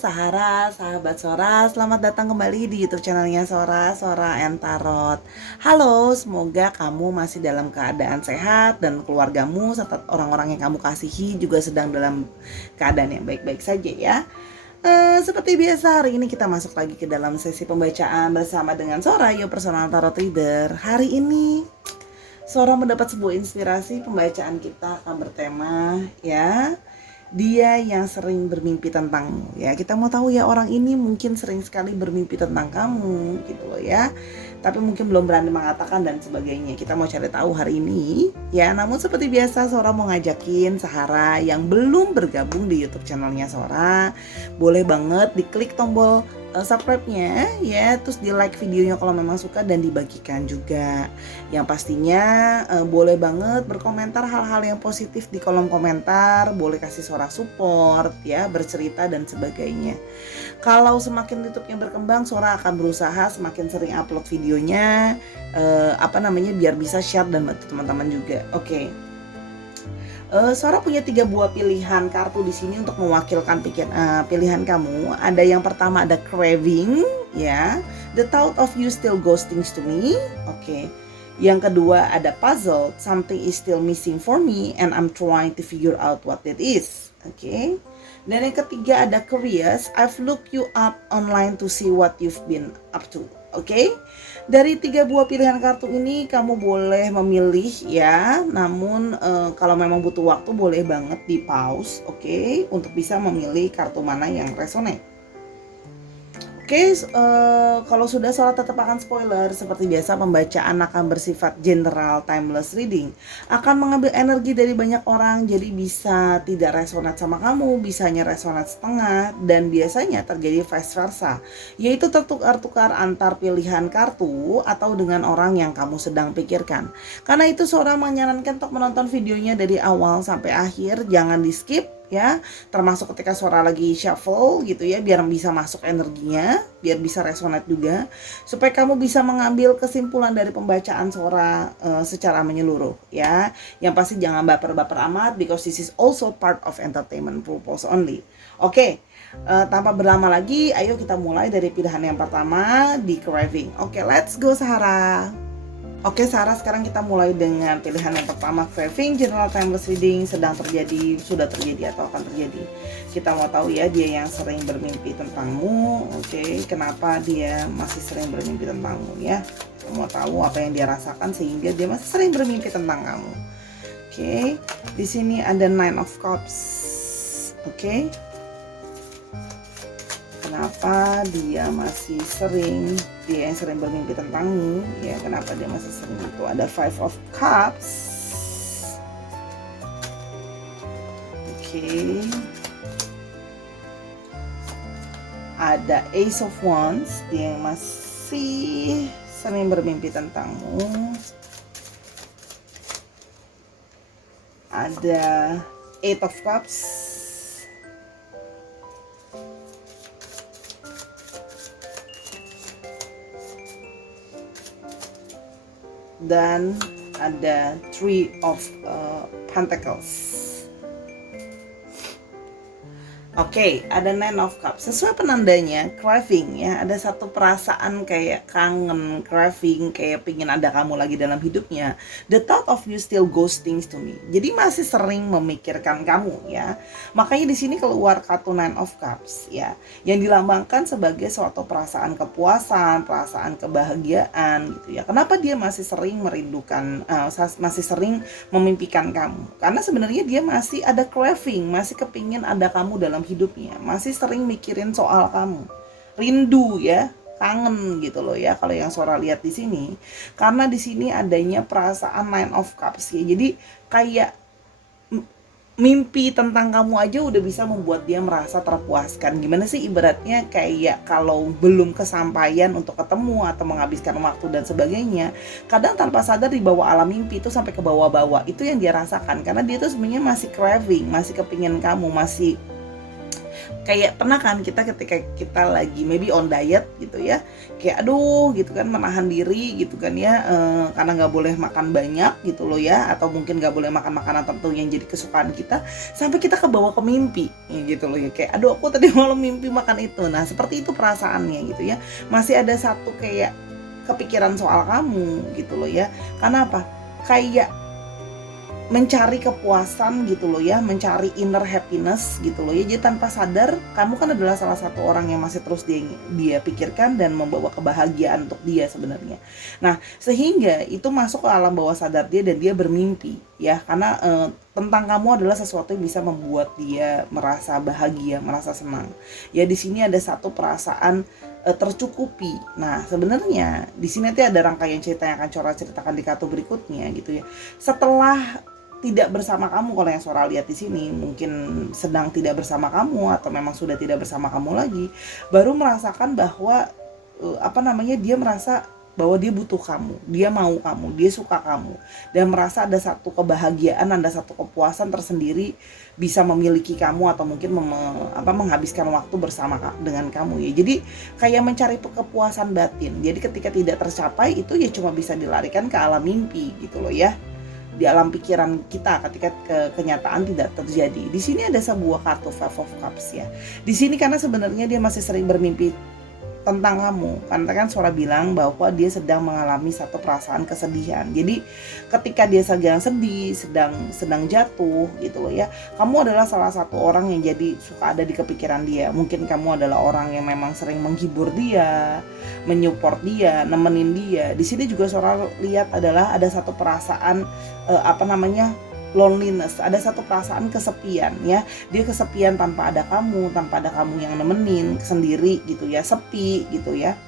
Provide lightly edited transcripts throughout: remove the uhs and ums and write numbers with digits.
Sahara, sahabat Sora, selamat datang kembali di YouTube channelnya Sora, Sora and Tarot. Halo, semoga kamu masih dalam keadaan sehat dan keluargamu serta orang-orang yang kamu kasihi juga sedang dalam keadaan yang baik-baik saja ya. Seperti biasa hari ini kita masuk lagi ke dalam sesi pembacaan bersama dengan Sora, your personal tarot reader. Hari ini Sora mendapat sebuah inspirasi. Pembacaan kita akan bertema ya, dia yang sering bermimpi tentangmu ya. Kita mau tahu ya, orang ini mungkin sering sekali bermimpi tentang kamu gitu loh ya, tapi mungkin belum berani mengatakan dan sebagainya. Kita mau cari tahu hari ini ya. Namun seperti biasa Sora mau ngajakin Sahara yang belum bergabung di YouTube channelnya Sora, boleh banget diklik tombol subscribe-nya ya, terus di like videonya kalau memang suka dan dibagikan juga. Yang pastinya boleh banget berkomentar hal-hal yang positif di kolom komentar, boleh kasih Sora support ya, bercerita dan sebagainya. Kalau semakin YouTube-nya berkembang, Sora akan berusaha semakin sering upload videonya, biar bisa share dan bantu teman-teman juga. Oke. Sora punya 3 buah pilihan kartu di sini untuk mewakilkan pilihan kamu. Ada yang pertama ada craving, ya. The thought of you still ghosting to me. Oke. Yang kedua ada puzzle, something is still missing for me and I'm trying to figure out what it is. Oke. Dan yang ketiga ada curious, I've looked you up online to see what you've been up to. Oke. Dari 3 buah pilihan kartu ini kamu boleh memilih ya. Namun kalau memang butuh waktu boleh banget di pause, oke, untuk bisa memilih kartu mana yang resonate. Oke, kalau sudah Sora tetap akan spoiler. Seperti biasa pembacaan akan bersifat general, timeless reading. Akan mengambil energi dari banyak orang, jadi bisa tidak resonate sama kamu, bisanya resonate setengah, dan biasanya terjadi vice versa, yaitu tertukar-tukar antar pilihan kartu atau dengan orang yang kamu sedang pikirkan. Karena itu Sora menyarankan untuk menonton videonya dari awal sampai akhir, jangan di skip ya, termasuk ketika Sora lagi shuffle gitu ya, biar bisa masuk energinya, biar bisa resonate juga, supaya kamu bisa mengambil kesimpulan dari pembacaan Sora secara menyeluruh ya. Yang pasti jangan baper-baper amat, because this is also part of entertainment purpose only. Oke, tanpa berlama lagi, ayo kita mulai dari pilihan yang pertama di craving. Oke, let's go Sahara. Oke Sarah, sekarang kita mulai dengan pilihan yang pertama, craving, general timeless reading, sedang terjadi, sudah terjadi atau akan terjadi. Kita mau tahu ya, dia yang sering bermimpi tentangmu. Oke, kenapa dia masih sering bermimpi tentangmu ya? Kita mau tahu apa yang dia rasakan sehingga dia masih sering bermimpi tentang kamu. Oke, di sini ada 9 of Cups. Oke. Kenapa dia masih sering, dia yang sering bermimpi tentangmu ya, kenapa dia masih sering itu. Ada 5 of Cups. Oke. Ada Ace of Wands, dia yang masih sering bermimpi tentangmu. Ada 8 of Cups. Dan ada 3 of Pentacles. Oke, ada 9 of Cups. Sesuai penandanya, craving ya, ada satu perasaan kayak kangen, craving, kayak pingin ada kamu lagi dalam hidupnya. The thought of you still ghosting to me. Jadi masih sering memikirkan kamu ya. Makanya di sini keluar kartu 9 of Cups ya, yang dilambangkan sebagai suatu perasaan kepuasan, perasaan kebahagiaan gitu ya. Kenapa dia masih sering merindukan, masih sering memimpikan kamu? Karena sebenarnya dia masih ada craving, masih kepingin ada kamu dalam hidupnya, masih sering mikirin soal kamu, rindu ya, kangen gitu loh ya. Kalau yang Sora lihat di sini, karena di sini adanya perasaan 9 of Cups ya, jadi kayak mimpi tentang kamu aja udah bisa membuat dia merasa terpuaskan. Gimana sih ibaratnya, kayak kalau belum kesampaian untuk ketemu atau menghabiskan waktu dan sebagainya, kadang tanpa sadar di bawah alam mimpi itu sampai ke bawah-bawah. Itu yang dia rasakan karena dia tuh sebenarnya masih craving, masih kepingin kamu, masih Kayak pernah kan kita ketika kita lagi maybe on diet gitu ya, kayak aduh gitu kan, menahan diri gitu kan ya, karena nggak boleh makan banyak gitu loh ya, atau mungkin nggak boleh makan makanan tertentu yang jadi kesukaan kita, sampai kita kebawa ke mimpi ya gitu loh ya, kayak aduh aku tadi malam mimpi makan itu. Nah seperti itu perasaannya gitu ya, masih ada satu kayak kepikiran soal kamu gitu loh ya. Karena apa? Kayak mencari kepuasan gitu loh ya, mencari inner happiness gitu loh ya. Jadi tanpa sadar kamu kan adalah salah satu orang yang masih terus dia pikirkan dan membawa kebahagiaan untuk dia sebenarnya. Nah sehingga itu masuk ke alam bawah sadar dia dan dia bermimpi ya, karena tentang kamu adalah sesuatu yang bisa membuat dia merasa bahagia, merasa senang ya. Di sini ada satu perasaan tercukupi. Nah sebenarnya di sini nanti ada rangkaian cerita yang akan Cora ceritakan di kartu berikutnya gitu ya. Setelah tidak bersama kamu, kalau yang Sora lihat di sini mungkin sedang tidak bersama kamu atau memang sudah tidak bersama kamu lagi, baru merasakan bahwa dia merasa bahwa dia butuh kamu, dia mau kamu, dia suka kamu, dan merasa ada satu kebahagiaan, ada satu kepuasan tersendiri bisa memiliki kamu atau mungkin menghabiskan waktu bersama dengan kamu ya. Jadi kayak mencari kepuasan batin. Jadi ketika tidak tercapai itu ya cuma bisa dilarikan ke alam mimpi gitu loh ya, di alam pikiran kita ketika kenyataan tidak terjadi. Di sini ada sebuah kartu Five of Cups ya. Di sini karena sebenarnya dia masih sering bermimpi tentang kamu, karena kan Sora bilang bahwa dia sedang mengalami satu perasaan kesedihan. Jadi ketika dia sedang sedih, sedang jatuh gitu loh ya, kamu adalah salah satu orang yang jadi suka ada di kepikiran dia. Mungkin kamu adalah orang yang memang sering menghibur dia, menyupport dia, nemenin dia. Di sini juga Sora lihat adalah ada satu perasaan loneliness, ada satu perasaan kesepian ya. Dia kesepian tanpa ada kamu yang nemenin, sendiri gitu ya, sepi gitu ya.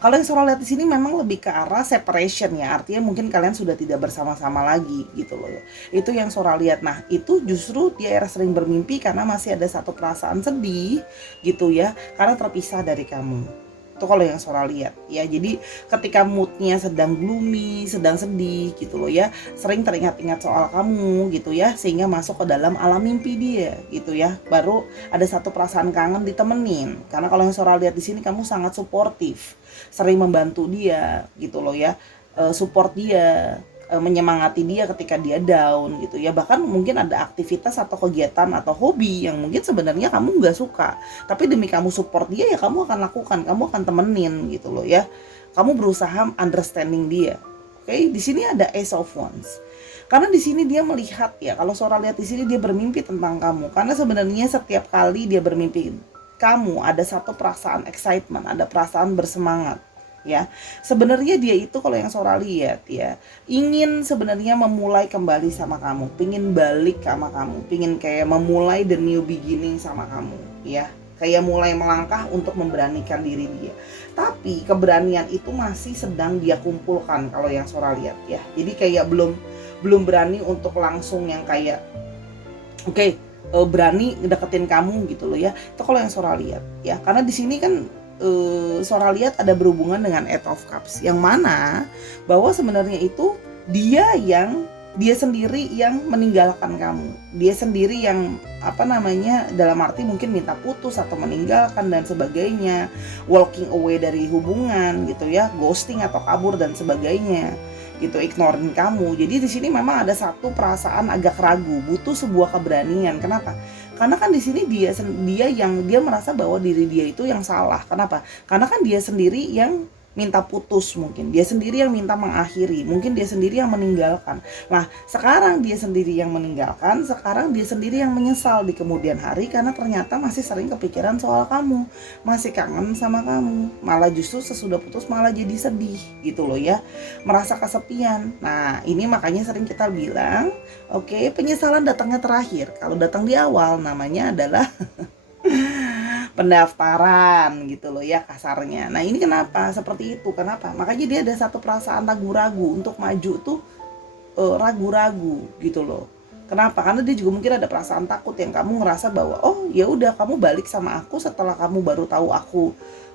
Kalau yang Sora lihat di sini memang lebih ke arah separation ya, artinya mungkin kalian sudah tidak bersama-sama lagi gitu loh ya. Itu yang Sora lihat. Nah itu justru dia sering bermimpi karena masih ada satu perasaan sedih gitu ya, karena terpisah dari kamu. Itu kalau yang Sora lihat ya. Jadi ketika moodnya sedang gloomy, sedang sedih gitu loh ya, sering teringat-ingat soal kamu gitu ya, sehingga masuk ke dalam alam mimpi dia gitu ya. Baru ada satu perasaan kangen ditemenin. Karena kalau yang Sora lihat di sini kamu sangat suportif, sering membantu dia gitu loh ya, support dia, menyemangati dia ketika dia down gitu ya. Bahkan mungkin ada aktivitas atau kegiatan atau hobi yang mungkin sebenarnya kamu nggak suka, tapi demi kamu support dia ya kamu akan lakukan, kamu akan temenin gitu loh ya. Kamu berusaha understanding dia. Oke, di sini ada Ace of Wands. Karena di sini dia melihat ya, kalau Sora lihat di sini dia bermimpi tentang kamu. Karena sebenarnya setiap kali dia bermimpi kamu ada satu perasaan excitement, ada perasaan bersemangat. Ya, sebenarnya dia itu kalau yang Sora lihat ya, ingin sebenarnya memulai kembali sama kamu, pingin balik sama kamu, pingin kayak memulai the new beginning sama kamu ya, kayak mulai melangkah untuk memberanikan diri dia. Tapi keberanian itu masih sedang dia kumpulkan kalau yang Sora lihat ya. Jadi kayak belum berani untuk langsung yang kayak berani deketin kamu gitu loh ya. Itu kalau yang Sora lihat ya, karena di sini kan Sora lihat ada berhubungan dengan Eight of Cups, yang mana bahwa sebenarnya itu dia sendiri yang meninggalkan kamu, dia sendiri yang dalam arti mungkin minta putus atau meninggalkan dan sebagainya, walking away dari hubungan gitu ya, ghosting atau kabur dan sebagainya gitu, ignoring kamu. Jadi di sini memang ada satu perasaan agak ragu, butuh sebuah keberanian. Kenapa? Karena kan di sini dia merasa bahwa diri dia itu yang salah. Kenapa? Karena kan dia sendiri yang minta putus, mungkin dia sendiri yang minta mengakhiri, mungkin dia sendiri yang meninggalkan. Nah sekarang dia sendiri yang meninggalkan, sekarang dia sendiri yang menyesal di kemudian hari karena ternyata masih sering kepikiran soal kamu, masih kangen sama kamu, malah justru sesudah putus malah jadi sedih gitu loh ya, merasa kesepian. Nah ini makanya sering kita bilang penyesalan datangnya terakhir, kalau datang di awal namanya adalah pendaftaran gitu loh ya kasarnya. Nah ini kenapa seperti itu, kenapa? Makanya dia ada satu perasaan ragu-ragu untuk maju tuh, ragu-ragu gitu loh. Kenapa? Karena dia juga mungkin ada perasaan takut yang kamu ngerasa bahwa ya udah kamu balik sama aku setelah kamu baru tahu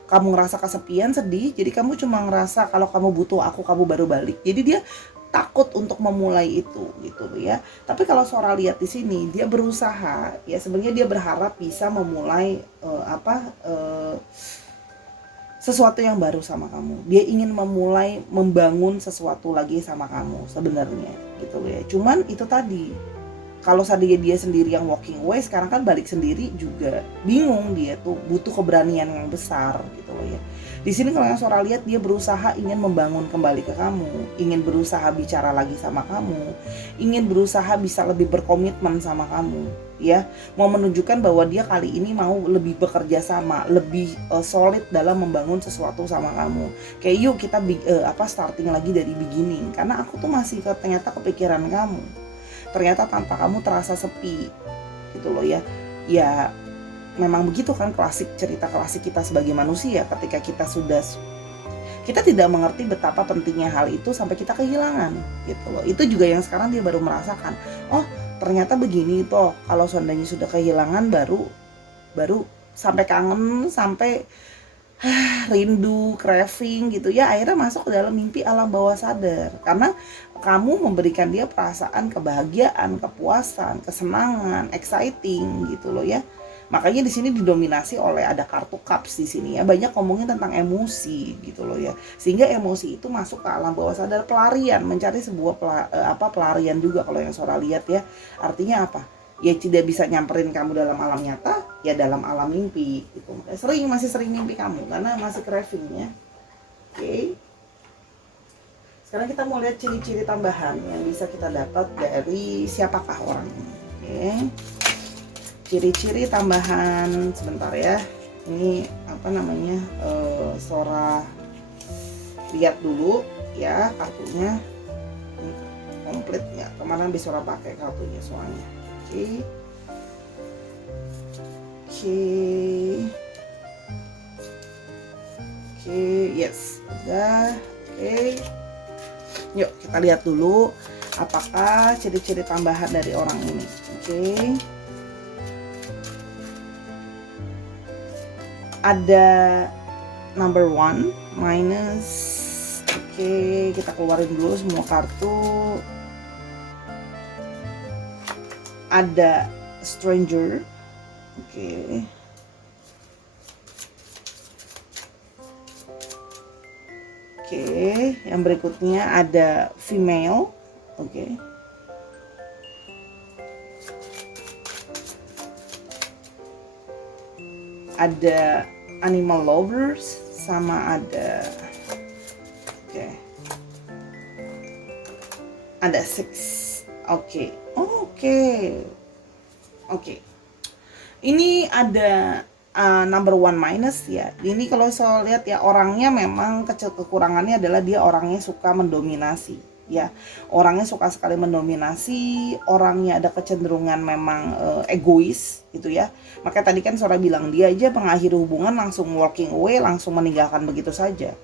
kamu ngerasa kesepian, sedih, jadi kamu cuma ngerasa kalau kamu butuh aku kamu baru balik. Jadi dia takut untuk memulai itu gitu loh ya. Tapi kalau Sora lihat di sini dia berusaha ya, sebenarnya dia berharap bisa memulai sesuatu yang baru sama kamu. Dia ingin memulai membangun sesuatu lagi sama kamu sebenarnya gitu loh ya. Cuman itu tadi, kalau seandainya dia sendiri yang walking away, sekarang kan balik sendiri juga bingung, dia tuh butuh keberanian yang besar gitu loh ya. Di sini kalau yang Sora lihat, dia berusaha ingin membangun kembali ke kamu, ingin berusaha bicara lagi sama kamu, ingin berusaha bisa lebih berkomitmen sama kamu ya, mau menunjukkan bahwa dia kali ini mau lebih bekerja sama, lebih solid dalam membangun sesuatu sama kamu. Kayak yuk kita starting lagi dari beginning, karena aku tuh masih ternyata kepikiran kamu. Ternyata tanpa kamu terasa sepi gitu loh ya. Ya memang begitu kan, cerita klasik kita sebagai manusia, ketika kita tidak mengerti betapa pentingnya hal itu sampai kita kehilangan gitu loh. Itu juga yang sekarang dia baru merasakan. Oh ternyata begini toh, kalau seandainya sudah kehilangan baru sampai kangen, sampai rindu, craving gitu ya, akhirnya masuk ke dalam mimpi alam bawah sadar, karena kamu memberikan dia perasaan kebahagiaan, kepuasan, kesenangan, exciting gitu loh ya. Makanya di sini didominasi oleh ada kartu cups di sini ya, banyak ngomongin tentang emosi gitu loh ya, sehingga emosi itu masuk ke alam bawah sadar, pelarian, mencari sebuah pelarian juga kalau yang Sora lihat ya. Artinya apa? Ya tidak bisa nyamperin kamu dalam alam nyata, ya dalam alam mimpi gitu. Masih sering mimpi kamu karena masih craving ya. Oke. Sekarang kita mau lihat ciri-ciri tambahan yang bisa kita dapat dari siapakah orang ini. Oke. Ciri-ciri tambahan, sebentar ya. Ini Sora lihat dulu ya kartunya. Ini komplit nggak? Kemarin habis Sora pakai kartunya soalnya. Oke. Yes, udah. Oke. Yuk kita lihat dulu apakah ciri-ciri tambahan dari orang ini. Oke. Ada number 1 minus. Oke, kita keluarin dulu semua kartu. Ada stranger. Oke. Oke, yang berikutnya ada female. Oke. Ada animal lovers sama ada ada 6. Oke. Ini ada number 1 minus ya. Ini kalau saya lihat ya, orangnya memang kekurangannya adalah dia orangnya suka mendominasi ya. Orangnya suka sekali mendominasi, orangnya ada kecenderungan memang egois gitu ya. Makanya tadi kan Sora bilang dia aja mengakhiri hubungan langsung walking away, langsung meninggalkan begitu saja.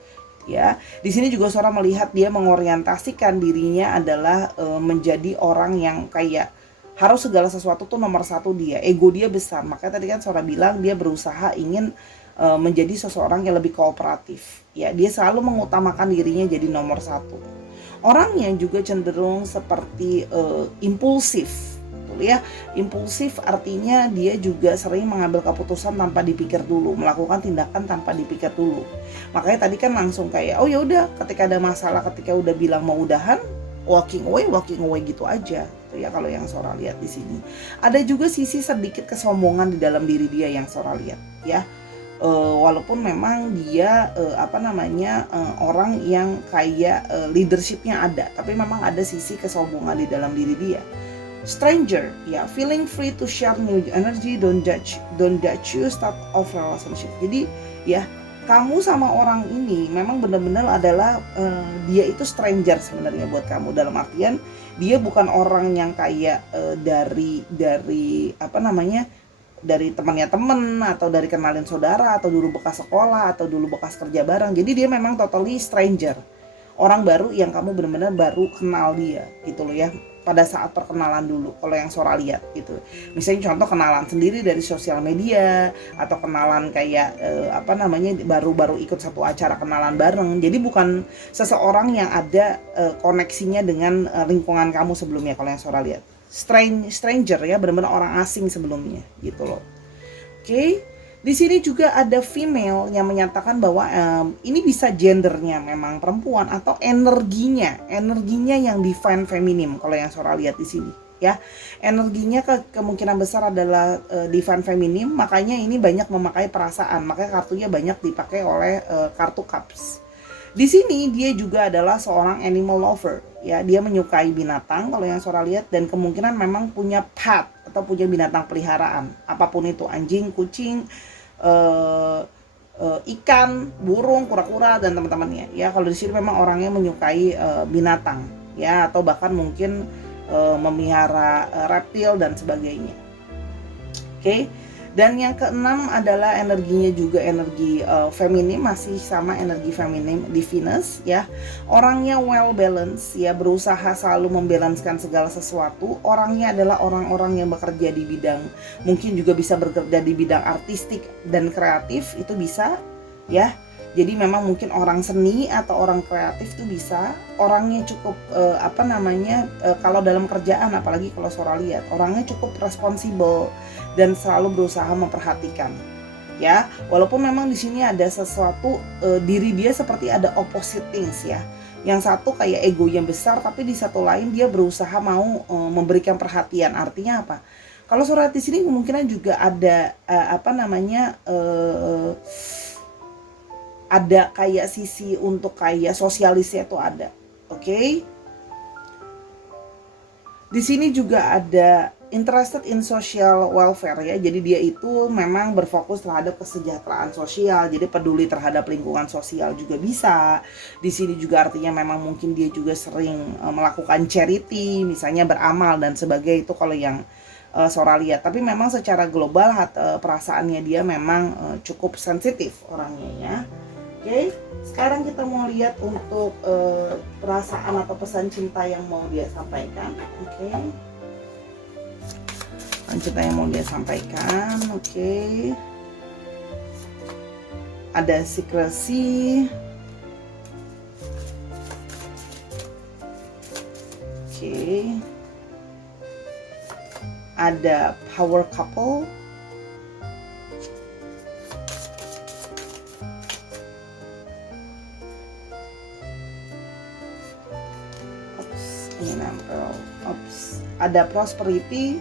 Ya, di sini juga Sora melihat dia mengorientasikan dirinya adalah menjadi orang yang kayak harus segala sesuatu tuh nomor 1 dia, ego dia besar. Makanya tadi kan Sora bilang dia berusaha ingin menjadi seseorang yang lebih kooperatif. Ya, dia selalu mengutamakan dirinya jadi nomor 1. Orangnya juga cenderung seperti impulsif. Ya, impulsif artinya dia juga sering mengambil keputusan tanpa dipikir dulu, melakukan tindakan tanpa dipikir dulu. Makanya tadi kan langsung kayak oh ya udah, ketika ada masalah, ketika udah bilang mau udahan, walking away gitu aja. Tuh ya kalau yang Sora lihat di sini. Ada juga sisi sedikit kesombongan di dalam diri dia yang Sora lihat ya. Walaupun memang dia orang yang kayak leadershipnya ada, tapi memang ada sisi kesombongan di dalam diri dia. Stranger, ya, feeling free to share new energy, don't judge you start of relationship. Jadi ya kamu sama orang ini memang benar-benar adalah dia itu stranger sebenarnya buat kamu, dalam artian dia bukan orang yang kayak dari temannya temen, atau dari kenalin saudara, atau dulu bekas sekolah, atau dulu bekas kerja bareng. Jadi dia memang totally stranger, orang baru yang kamu benar-benar baru kenal dia gitu loh ya. pada saat perkenalan dulu kalau yang Sora lihat gitu. Misalnya contoh kenalan sendiri dari sosial media atau kenalan kayak baru-baru ikut satu acara kenalan bareng. Jadi bukan seseorang yang ada koneksinya dengan lingkungan kamu sebelumnya kalau yang Sora lihat. Stranger ya, benar-benar orang asing sebelumnya gitu loh. Oke. Di sini juga ada female yang menyatakan bahwa ini bisa gendernya memang perempuan atau energinya yang divine feminim kalau yang Sora lihat di sini ya. Energinya kemungkinan besar adalah divine feminim, makanya ini banyak memakai perasaan, makanya kartunya banyak dipakai oleh kartu cups. Di sini dia juga adalah seorang animal lover ya, dia menyukai binatang kalau yang Sora lihat, dan kemungkinan memang punya pet atau punya binatang peliharaan, apapun itu, anjing, kucing, ikan, burung, kura-kura dan teman-temannya ya. Kalau di sini memang orangnya menyukai binatang ya, atau bahkan mungkin memelihara reptil dan sebagainya. Oke. Dan yang keenam adalah energinya juga energi feminim, masih sama energi feminim di Venus ya. Orangnya well balance ya, berusaha selalu membalanskan segala sesuatu. Orangnya adalah orang-orang yang bekerja di bidang, mungkin juga bisa bekerja di bidang artistik dan kreatif, itu bisa ya. Jadi memang mungkin orang seni atau orang kreatif itu bisa. Orangnya cukup kalau dalam kerjaan, apalagi kalau Sora lihat, orangnya cukup responsibel dan selalu berusaha memperhatikan ya. Walaupun memang di sini ada sesuatu, diri dia seperti ada opposite things ya. Yang satu kayak ego yang besar, tapi di satu lain dia berusaha mau memberikan perhatian. Artinya apa? Kalau Sora di sini kemungkinan juga ada ada kayak sisi untuk kayak sosialisnya itu ada. Oke. Di sini juga ada interested in social welfare ya. Jadi dia itu memang berfokus terhadap kesejahteraan sosial. Jadi peduli terhadap lingkungan sosial juga bisa. Di sini juga artinya memang mungkin dia juga sering melakukan charity, misalnya beramal dan sebagainya, itu kalau yang Sora lihat. Tapi memang secara global perasaannya dia memang cukup sensitif orangnya ya. Oke, sekarang kita mau lihat untuk perasaan atau pesan cinta yang mau dia sampaikan. Oke, pesan cinta yang mau dia sampaikan. Oke, ada secrecy. Oke, ada power couple. Ada prosperity.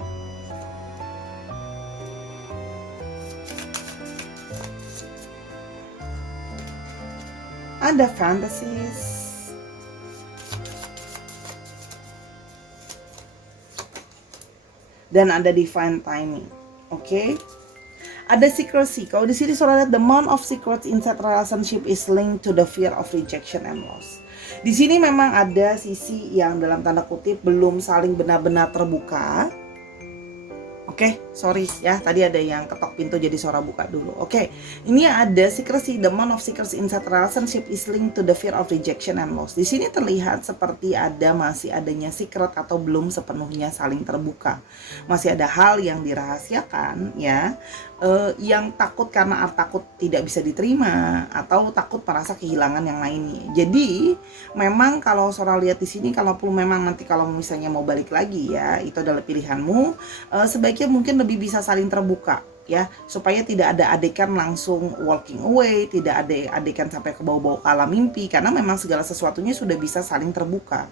Ada fantasies. Dan ada divine timing. Oke. Ada secrecy. Kalau di sini Sora lihat the amount of secrets inside relationship is linked to the fear of rejection and loss. Di sini memang ada sisi yang dalam tanda kutip belum saling benar-benar terbuka. Oke, sorry ya, tadi ada yang ketok pintu jadi Sora buka dulu. Oke, ini ada secrecy, the amount of secrets inside relationship is linked to the fear of rejection and loss. Di sini terlihat seperti masih adanya secret atau belum sepenuhnya saling terbuka. Masih ada hal yang dirahasiakan ya, yang takut karena takut tidak bisa diterima atau takut merasa kehilangan yang lainnya. Jadi memang kalau Sora lihat di sini, kalaupun memang nanti kalau misalnya mau balik lagi ya, itu adalah pilihanmu. Sebaiknya mungkin lebih bisa saling terbuka ya, supaya tidak ada adegan langsung walking away, tidak ada adegan sampai ke bawah-bawah ke alam mimpi, karena memang segala sesuatunya sudah bisa saling terbuka.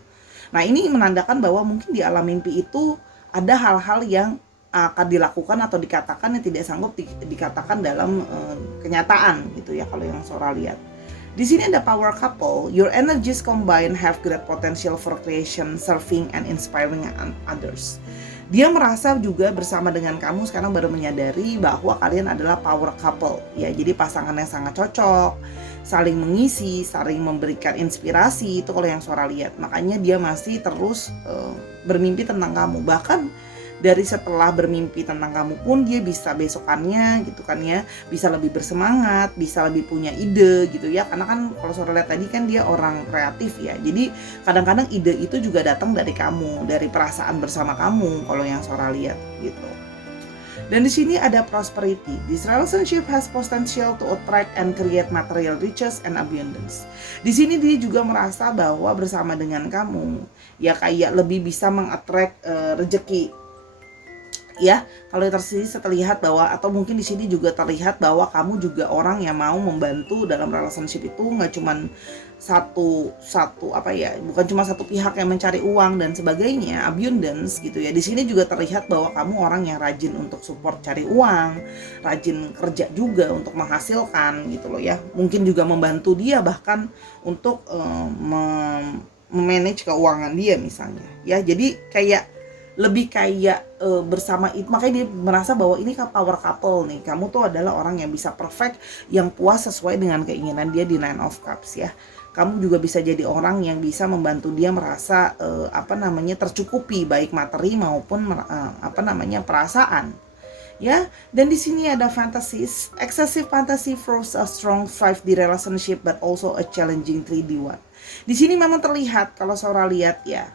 Nah, ini menandakan bahwa mungkin di alam mimpi itu ada hal-hal yang akan dilakukan atau dikatakan yang tidak sanggup dikatakan dalam kenyataan gitu ya, kalau yang Sora lihat. Di sini ada power couple, your energies combined have great potential for creation, serving and inspiring others. Dia merasa juga bersama dengan kamu sekarang baru menyadari bahwa kalian adalah power couple ya. Jadi pasangan yang sangat cocok, saling mengisi, saling memberikan inspirasi, itu kalau yang Sora lihat. Makanya dia masih terus bermimpi tentang kamu. Bahkan dari setelah bermimpi tentang kamu pun dia bisa besokannya gitu kan ya, bisa lebih bersemangat, bisa lebih punya ide gitu ya, karena kan kalau Sora lihat tadi kan dia orang kreatif ya, jadi kadang-kadang ide itu juga datang dari kamu, dari perasaan bersama kamu kalau yang Sora lihat gitu. Dan di sini ada prosperity. This relationship has potential to attract and create material riches and abundance. Di sini dia juga merasa bahwa bersama dengan kamu ya kayak lebih bisa mengattract rezeki. Ya, kalau tersini terlihat bahwa, atau mungkin di sini juga terlihat bahwa kamu juga orang yang mau membantu dalam relationship itu, nggak cuman bukan cuma satu pihak yang mencari uang dan sebagainya, abundance gitu ya. Di sini juga terlihat bahwa kamu orang yang rajin untuk support cari uang, rajin kerja juga untuk menghasilkan gitu loh ya. Mungkin juga membantu dia bahkan untuk memanage keuangan dia misalnya ya. Jadi kayak lebih kayak bersama itu, makanya dia merasa bahwa ini power couple nih, kamu tuh adalah orang yang bisa perfect, yang puas sesuai dengan keinginan dia di Nine of Cups ya. Kamu juga bisa jadi orang yang bisa membantu dia merasa tercukupi baik materi maupun perasaan ya. Dan di sini ada fantasies. Excessive fantasy force a strong drive di relationship but also a challenging 3D one. Di sini memang terlihat kalau Sora lihat ya,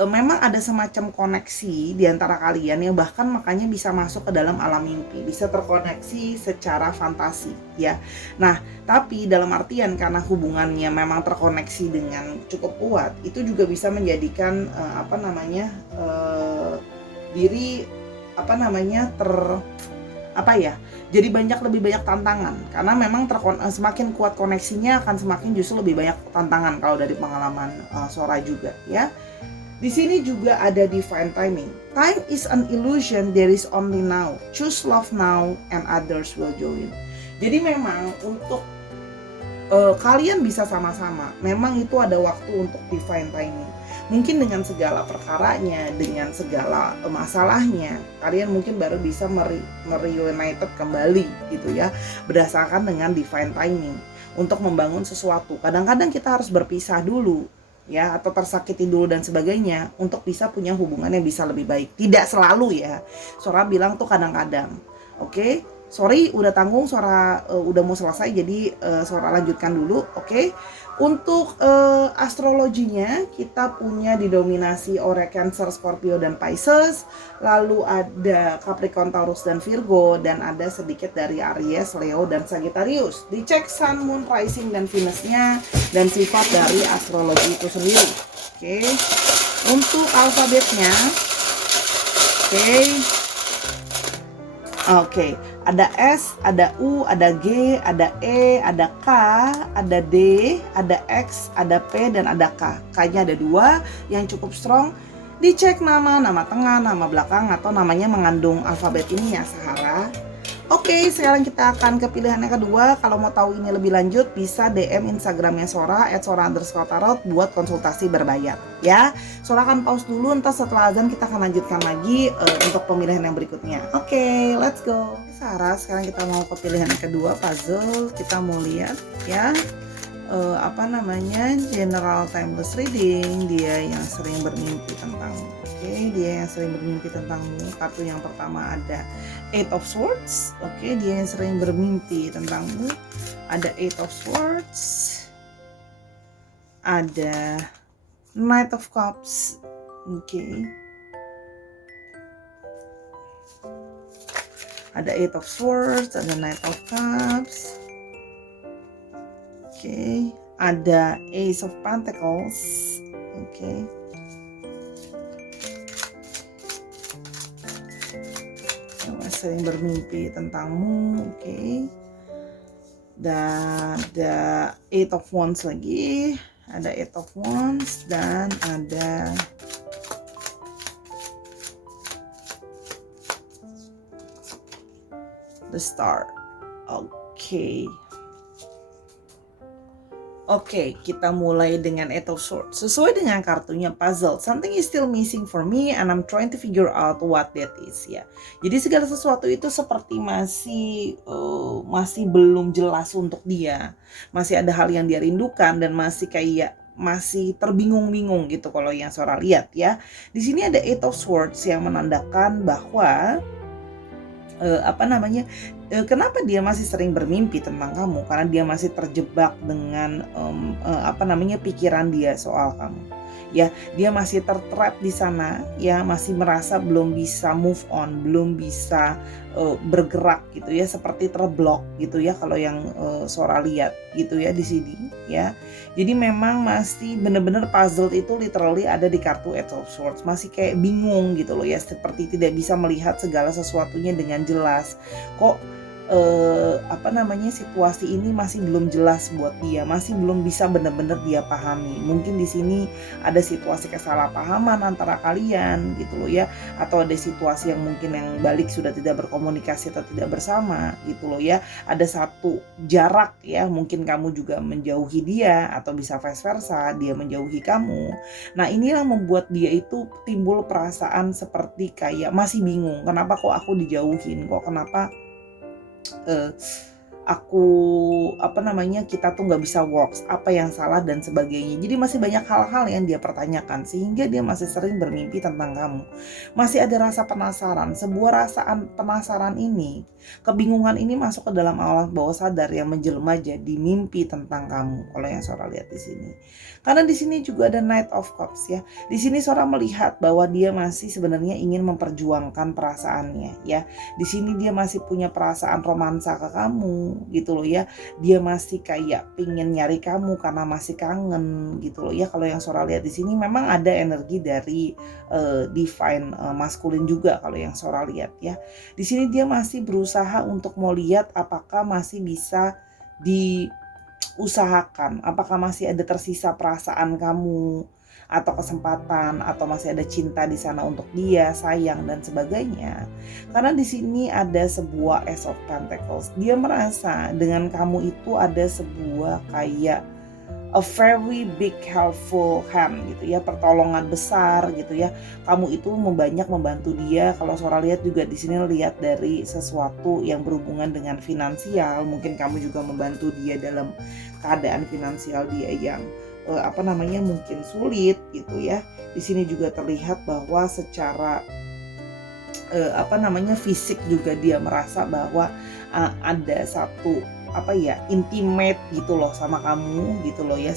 memang ada semacam koneksi di antara kalian yang bahkan makanya bisa masuk ke dalam alam mimpi, bisa terkoneksi secara fantasi ya. Nah, tapi dalam artian karena hubungannya memang terkoneksi dengan cukup kuat, itu juga bisa menjadikan diri jadi lebih banyak tantangan, karena memang semakin kuat koneksinya akan semakin justru lebih banyak tantangan kalau dari pengalaman Sora juga ya. Di sini juga ada divine timing. Time is an illusion, there is only now. Choose love now and others will join. Jadi memang untuk kalian bisa sama-sama, memang itu ada waktu untuk divine timing. Mungkin dengan segala perkaranya, dengan segala masalahnya, kalian mungkin baru bisa reunited kembali gitu ya, berdasarkan dengan divine timing untuk membangun sesuatu. Kadang-kadang kita harus berpisah dulu ya, atau tersakiti dulu dan sebagainya untuk bisa punya hubungan yang bisa lebih baik. Tidak selalu ya, Sora bilang tuh kadang-kadang. Oke, sorry udah tanggung, Sora udah mau selesai, jadi Sora lanjutkan dulu. Oke. Untuk astrologinya kita punya didominasi oleh Cancer, Scorpio, dan Pisces. Lalu ada Capricorn, Taurus, dan Virgo. Dan ada sedikit dari Aries, Leo, dan Sagittarius. Dicek Sun, Moon, Rising, dan Venusnya, dan sifat dari astrologi itu sendiri. Oke. Untuk alfabetnya, Oke, ada S, ada U, ada G, ada E, ada K, ada D, ada X, ada P, dan ada K. K-nya ada 2 yang cukup strong. Dicek nama tengah, nama belakang, atau namanya mengandung alfabet ini ya, Sahara. Oke, sekarang kita akan ke pilihan yang kedua. Kalau mau tahu ini lebih lanjut, bisa DM Instagramnya Sora @sora_tarot buat konsultasi berbayar ya. Sora akan pause dulu, entar setelah azan kita akan lanjutkan lagi untuk pemilihan yang berikutnya. Oke, let's go. Sarah, sekarang kita mau ke pilihan yang kedua, puzzle. Kita mau lihat ya, general timeless reading, dia yang sering bermimpi tentangmu. Oke, dia yang sering bermimpi tentangmu. Kartu yang pertama ada Eight of Swords. Oke, dia yang sering bermimpi tentangmu. Ada Eight of Swords. Ada Knight of Cups. Oke. Ada Eight of Swords, ada Knight of Cups. Oke, ada Ace of Pentacles. Oke. Sering bermimpi tentangmu. Oke. Dan ada Eight of Wands lagi. Ada Eight of Wands dan ada The Star. Oke. Oke, kita mulai dengan Eight of Swords. Sesuai dengan kartunya puzzle, something is still missing for me and I'm trying to figure out what that is ya. Jadi segala sesuatu itu seperti masih belum jelas untuk dia. Masih ada hal yang dia rindukan dan masih kayak masih terbingung-bingung gitu kalau yang Sora lihat ya. Di sini ada Eight of Swords yang menandakan bahwa kenapa dia masih sering bermimpi tentang kamu, karena dia masih terjebak dengan pikiran dia soal kamu. Ya, dia masih tertrap di sana, ya, masih merasa belum bisa move on, belum bisa bergerak gitu ya, seperti terblok gitu ya kalau yang Sora lihat gitu ya di sini ya. Jadi memang masih benar-benar puzzle itu literally ada di kartu Eight of Swords, masih kayak bingung gitu loh ya, seperti tidak bisa melihat segala sesuatunya dengan jelas. Kok situasi ini masih belum jelas buat dia, masih belum bisa benar-benar dia pahami. Mungkin di sini ada situasi kesalahpahaman antara kalian gitu loh ya, atau ada situasi yang mungkin yang balik sudah tidak berkomunikasi atau tidak bersama gitu loh ya. Ada satu jarak ya, mungkin kamu juga menjauhi dia atau bisa vice versa, dia menjauhi kamu. Nah, inilah membuat dia itu timbul perasaan seperti kayak masih bingung, kenapa kok aku dijauhin, kok kenapa kita tuh nggak bisa works, apa yang salah dan sebagainya. Jadi masih banyak hal-hal yang dia pertanyakan sehingga dia masih sering bermimpi tentang kamu. Masih ada rasa penasaran, sebuah rasaan penasaran ini, kebingungan ini masuk ke dalam alam bawah sadar yang menjelma jadi mimpi tentang kamu. Kalau yang Sora lihat di sini. Karena di sini juga ada Knight of Cups ya. Di sini Sora melihat bahwa dia masih sebenarnya ingin memperjuangkan perasaannya ya. Di sini dia masih punya perasaan romansa ke kamu gitu loh ya. Dia masih kayak pingin nyari kamu karena masih kangen gitu loh ya. Kalau yang Sora lihat di sini memang ada energi dari divine maskulin juga kalau yang Sora lihat ya. Di sini dia masih berusaha untuk mau lihat apakah masih bisa diusahakan, apakah masih ada tersisa perasaan kamu atau kesempatan, atau masih ada cinta di sana untuk dia, sayang dan sebagainya. Karena di sini ada sebuah Ace of Pentacles. Dia merasa dengan kamu itu ada sebuah kayak a very big helpful hand gitu ya, pertolongan besar gitu ya. Kamu itu banyak membantu dia. Kalau Sora lihat juga di sini lihat dari sesuatu yang berhubungan dengan finansial, mungkin kamu juga membantu dia dalam keadaan finansial dia yang mungkin sulit gitu ya. Di sini juga terlihat bahwa secara fisik juga dia merasa bahwa ada satu intimate gitu loh sama kamu gitu loh ya.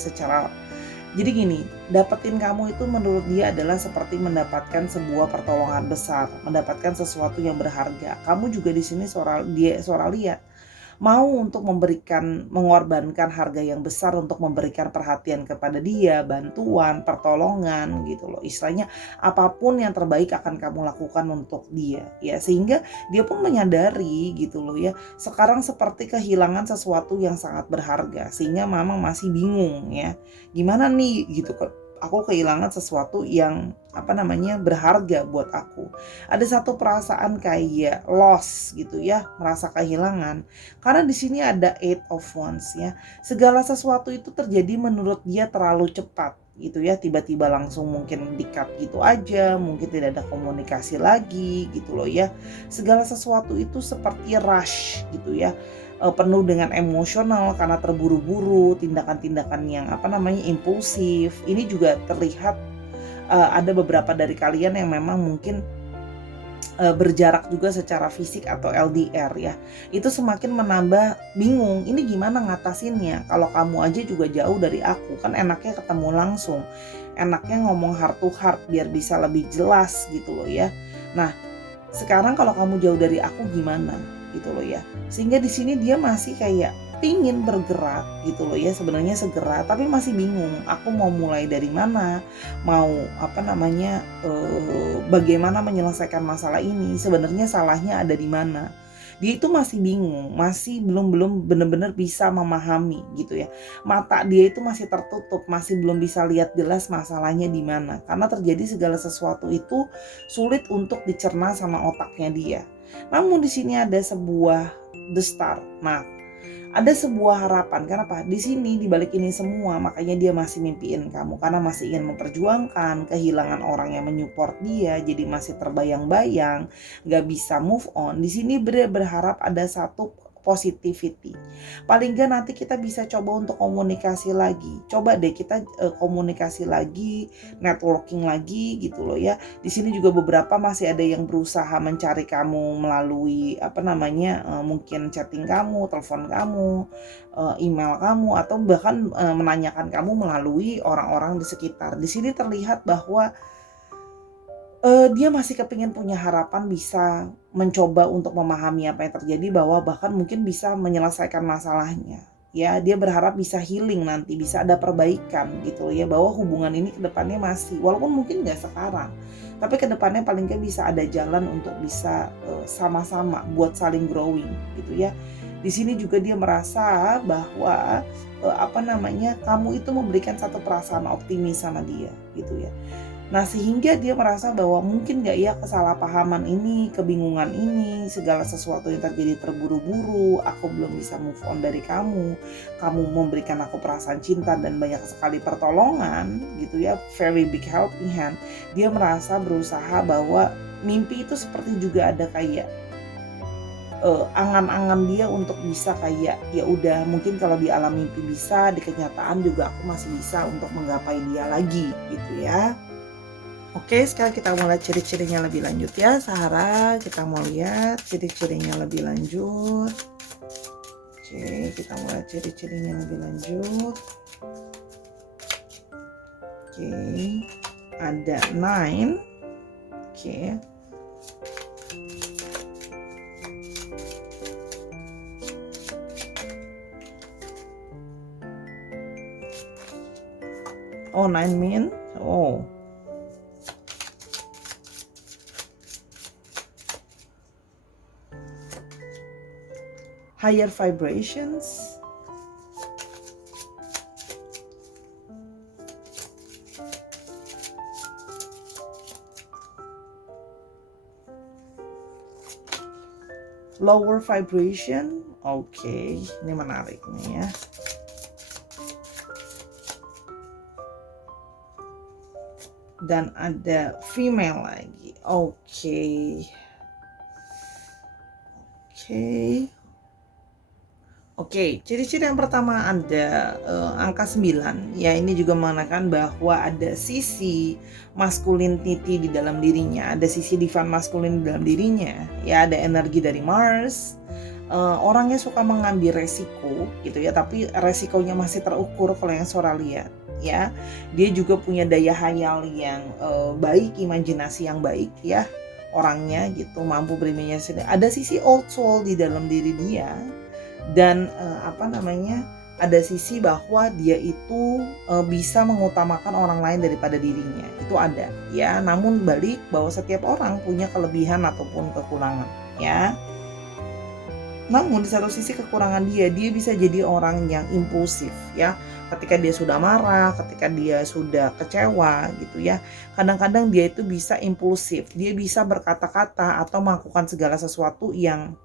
Jadi gini, dapetin kamu itu menurut dia adalah seperti mendapatkan sebuah pertolongan besar, mendapatkan sesuatu yang berharga. Kamu juga di sini Sora lihat mau untuk mengorbankan harga yang besar untuk memberikan perhatian kepada dia, bantuan, pertolongan gitu loh. Istilahnya apapun yang terbaik akan kamu lakukan untuk dia ya, sehingga dia pun menyadari gitu loh ya, sekarang seperti kehilangan sesuatu yang sangat berharga sehingga Mama masih bingung ya. Gimana nih gitu, aku kehilangan sesuatu yang berharga buat aku. Ada satu perasaan kayak loss gitu ya, merasa kehilangan. Karena di sini ada Eight of Wands ya. Segala sesuatu itu terjadi menurut dia terlalu cepat gitu ya, tiba-tiba langsung mungkin di-cut gitu aja, mungkin tidak ada komunikasi lagi gitu loh ya. Segala sesuatu itu seperti rush gitu ya. Penuh dengan emosional karena terburu-buru, tindakan-tindakan yang impulsif. Ini juga terlihat ada beberapa dari kalian yang memang mungkin berjarak juga secara fisik atau LDR ya. Itu semakin menambah bingung, ini gimana ngatasinnya, kalau kamu aja juga jauh dari aku, kan enaknya ketemu langsung, enaknya ngomong heart to heart biar bisa lebih jelas gitu loh ya. Nah, sekarang kalau kamu jauh dari aku gimana gitu loh ya. Sehingga di sini dia masih kayak pingin bergerak gitu loh ya, sebenarnya segera, tapi masih bingung aku mau mulai dari mana, mau bagaimana menyelesaikan masalah ini, sebenarnya salahnya ada di mana. Dia itu masih bingung, masih belum benar-benar bisa memahami gitu ya. Mata dia itu masih tertutup, masih belum bisa lihat jelas masalahnya di mana, karena terjadi segala sesuatu itu sulit untuk dicerna sama otaknya dia. Namun di sini ada sebuah the star. Nah, ada sebuah harapan. Kenapa? Di sini di balik ini semua makanya dia masih mimpiin kamu, karena masih ingin memperjuangkan, kehilangan orang yang menyupport dia, jadi masih terbayang-bayang, nggak bisa move on. Di sini berharap ada satu positivity. Paling nggak nanti kita bisa coba untuk komunikasi lagi. Coba deh kita komunikasi lagi, networking lagi gitu loh ya. Di sini juga beberapa masih ada yang berusaha mencari kamu melalui mungkin chatting kamu, telepon kamu, email kamu, atau bahkan menanyakan kamu melalui orang-orang di sekitar. Di sini terlihat bahwa dia masih kepingin punya harapan bisa mencoba untuk memahami apa yang terjadi, bahwa bahkan mungkin bisa menyelesaikan masalahnya. Ya, dia berharap bisa healing nanti, bisa ada perbaikan gitu ya, bahwa hubungan ini ke depannya masih, walaupun mungkin nggak sekarang, tapi ke depannya paling nggak bisa ada jalan untuk bisa sama-sama buat saling growing gitu ya. Di sini juga dia merasa bahwa kamu itu memberikan satu perasaan optimis sama dia gitu ya. Nah, sehingga dia merasa bahwa mungkin gak ya kesalahpahaman ini, kebingungan ini, segala sesuatu yang terjadi terburu-buru, aku belum bisa move on dari kamu memberikan aku perasaan cinta dan banyak sekali pertolongan gitu ya, very big helping hand. Dia merasa berusaha bahwa mimpi itu seperti juga ada kayak angan-angan dia untuk bisa kayak, ya udah mungkin kalau di alam mimpi bisa, di kenyataan juga aku masih bisa untuk menggapai dia lagi gitu ya. Oke, sekarang kita mulai ciri-cirinya lebih lanjut ya, Sarah. Kita mau lihat ciri-cirinya lebih lanjut. Oke, kita mulai ciri-cirinya lebih lanjut. Oke, ada 9. Oke. Oh, 9 mean? Oh. Higher vibrations. Lower vibration. Oke, ini menarik nih ya. Dan ada female lagi. Oke. Oke, ciri-ciri yang pertama ada angka 9. Ya, ini juga mengatakan bahwa ada sisi masculinity di dalam dirinya, ada sisi divine masculine di dalam dirinya. Ya, ada energi dari Mars. Orangnya suka mengambil resiko gitu ya, tapi resikonya masih terukur kalau yang Sora lihat ya. Dia juga punya daya hayal yang baik, imajinasi yang baik ya. Orangnya gitu mampu berimajinasi. Ada sisi old soul di dalam diri dia. Dan ada sisi bahwa dia itu bisa mengutamakan orang lain daripada dirinya, itu ada ya. Namun balik bahwa setiap orang punya kelebihan ataupun kekurangan ya. Namun di satu sisi kekurangan dia bisa jadi orang yang impulsif ya. Ketika dia sudah marah, ketika dia sudah kecewa gitu ya, kadang-kadang dia itu bisa impulsif, dia bisa berkata-kata atau melakukan segala sesuatu yang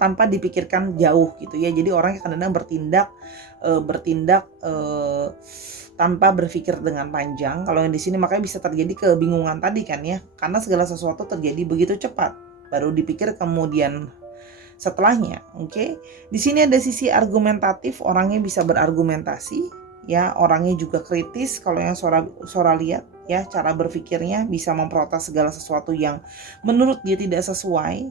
tanpa dipikirkan jauh gitu ya. Jadi orang yang kadang-kadang bertindak tanpa berpikir dengan panjang. Kalau yang di sini makanya bisa terjadi kebingungan tadi kan ya, karena segala sesuatu terjadi begitu cepat, baru dipikir kemudian setelahnya. Oke. Di sini ada sisi argumentatif, orangnya bisa berargumentasi ya, orangnya juga kritis kalau yang Sora lihat ya, cara berpikirnya bisa memprotes segala sesuatu yang menurut dia tidak sesuai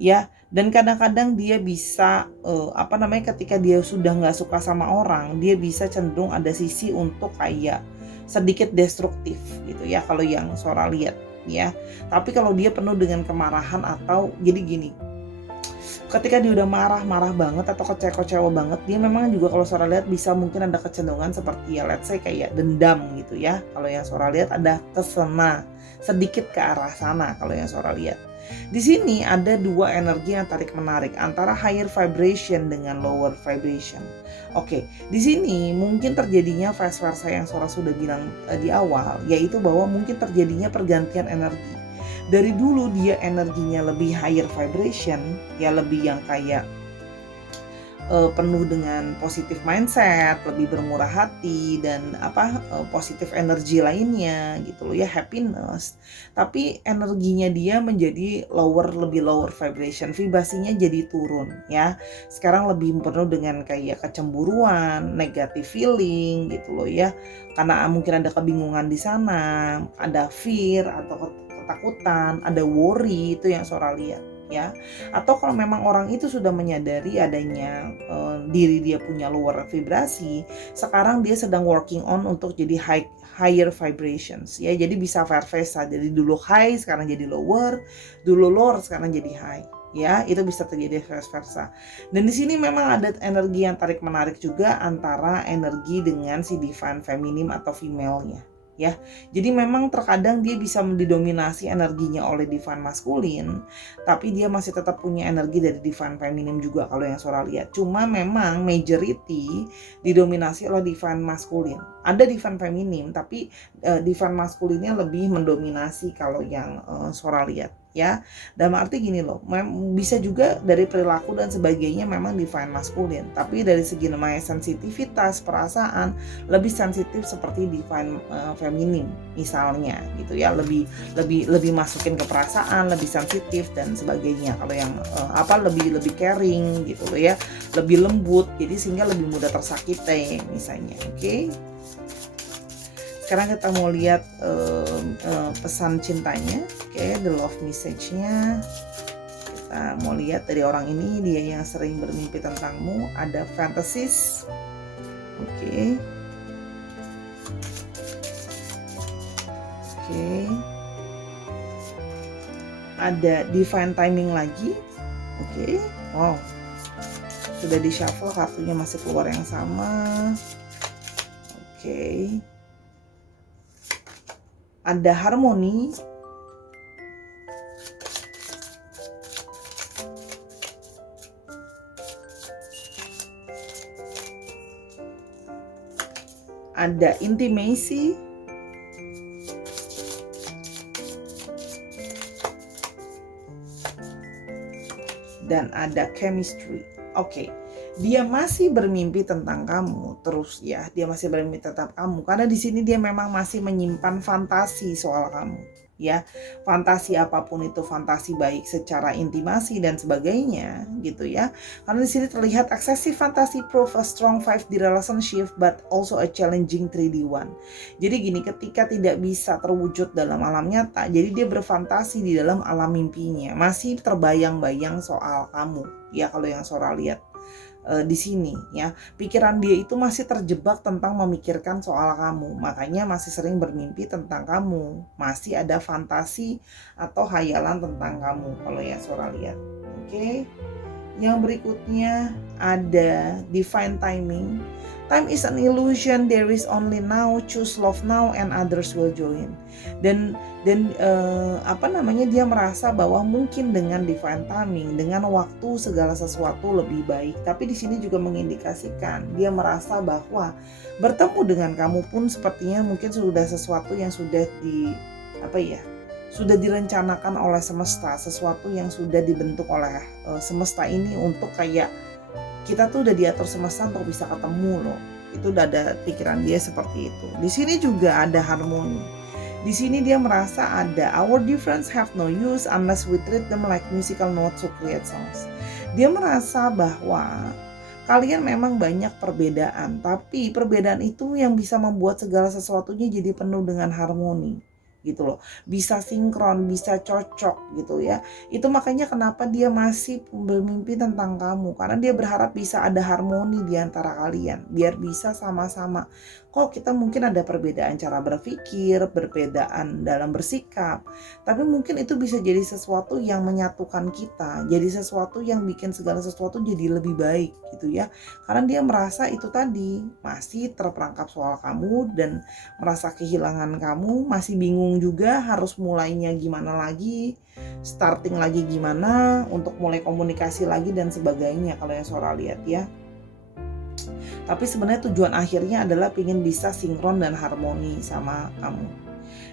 ya. Dan kadang-kadang dia bisa ketika dia sudah nggak suka sama orang, dia bisa cenderung ada sisi untuk kayak sedikit destruktif gitu ya kalau yang Sora lihat ya. Tapi kalau dia penuh dengan kemarahan atau jadi gini, ketika dia udah marah banget atau kecewa banget, dia memang juga kalau Sora lihat bisa mungkin ada kecenderungan seperti ya let's say kayak dendam gitu ya. Kalau yang Sora lihat ada kesana, sedikit ke arah sana kalau yang Sora lihat. Di sini ada dua energi yang tarik menarik antara higher vibration dengan lower vibration. Oke, di sini mungkin terjadinya vice versa yang Sora sudah bilang di awal, yaitu bahwa mungkin terjadinya pergantian energi. Dari dulu dia energinya lebih higher vibration, ya lebih yang kayak penuh dengan positif mindset, lebih bermurah hati dan positif energi lainnya gitu loh ya, happiness. Tapi energinya dia menjadi lebih lower vibration, vibrasinya jadi turun ya. Sekarang lebih penuh dengan kayak kecemburuan, negative feeling gitu loh ya. Karena mungkin ada kebingungan di sana, ada fear atau ketakutan, ada worry, itu yang Sora lihat ya. Atau kalau memang orang itu sudah menyadari adanya diri dia punya lower vibrasi, sekarang dia sedang working on untuk jadi higher vibrations ya. Jadi bisa vice versa, jadi dulu high sekarang jadi lower, dulu lower sekarang jadi high ya. Itu bisa terjadi vice versa. Dan di sini memang ada energi yang tarik menarik juga antara energi dengan si divine feminine atau female-nya ya. Jadi memang terkadang dia bisa didominasi energinya oleh divine maskulin, tapi dia masih tetap punya energi dari divine feminine juga kalau yang Sora lihat. Cuma memang majority didominasi oleh divine maskulin. Ada divine feminine, tapi divine maskulinnya lebih mendominasi kalau yang Sora lihat ya. Dalam arti gini loh, bisa juga dari perilaku dan sebagainya memang divine maskulin, tapi dari segi namanya sensitivitas perasaan lebih sensitif seperti divine feminim misalnya gitu ya, lebih masukin ke perasaan, lebih sensitif dan sebagainya. Kalau yang lebih caring gitu loh ya, lebih lembut, jadi sehingga lebih mudah tersakiti misalnya. Oke. Sekarang kita mau lihat pesan cintanya, the love message-nya. Kita mau lihat dari orang ini, dia yang sering bermimpi tentangmu, ada fantasies. Oke. Ada divine timing lagi. Oke. Wow. Sudah di shuffle, kartunya masih keluar yang sama. Oke. Ada harmoni. Ada intimacy. Dan ada chemistry. Oke. Dia masih bermimpi tentang kamu terus ya. Dia masih bermimpi tentang kamu karena di sini dia memang masih menyimpan fantasi soal kamu ya. Fantasi apapun itu, fantasi baik secara intimasi dan sebagainya gitu ya. Karena di sini terlihat excessive fantasy prove a strong 5D relationship but also a challenging 3D one. Jadi gini, ketika tidak bisa terwujud dalam alam nyata, jadi dia berfantasi di dalam alam mimpinya, masih terbayang-bayang soal kamu ya. Kalau yang Sora lihat di sini ya, pikiran dia itu masih terjebak tentang memikirkan soal kamu, makanya masih sering bermimpi tentang kamu, masih ada fantasi atau hayalan tentang kamu kalau ya Sora lihat. Oke. Yang berikutnya ada divine timing. Time is an illusion, there is only now, choose love now and others will join. Dan dia merasa bahwa mungkin dengan divine timing, dengan waktu segala sesuatu lebih baik. Tapi di sini juga mengindikasikan dia merasa bahwa bertemu dengan kamu pun sepertinya mungkin sudah sesuatu yang sudah sudah direncanakan oleh semesta, sesuatu yang sudah dibentuk oleh semesta ini untuk kayak kita tuh udah diatur semesta untuk bisa ketemu loh. Itu udah ada pikiran dia seperti itu. Di sini juga ada harmoni. Di sini dia merasa ada our difference have no use unless we treat them like musical notes to create songs. Dia merasa bahwa kalian memang banyak perbedaan, tapi perbedaan itu yang bisa membuat segala sesuatunya jadi penuh dengan harmoni gitu loh, bisa sinkron, bisa cocok gitu ya. Itu makanya kenapa dia masih bermimpi tentang kamu, karena dia berharap bisa ada harmoni di antara kalian, biar bisa sama-sama. Kok kita mungkin ada perbedaan cara berpikir, perbedaan dalam bersikap, tapi mungkin itu bisa jadi sesuatu yang menyatukan kita, jadi sesuatu yang bikin segala sesuatu jadi lebih baik gitu ya. Karena dia merasa itu tadi masih terperangkap soal kamu dan merasa kehilangan kamu, masih bingung juga harus mulainya gimana lagi, starting lagi gimana untuk mulai komunikasi lagi dan sebagainya kalau yang Sora lihat ya. Tapi sebenarnya tujuan akhirnya adalah pengen bisa sinkron dan harmoni sama kamu.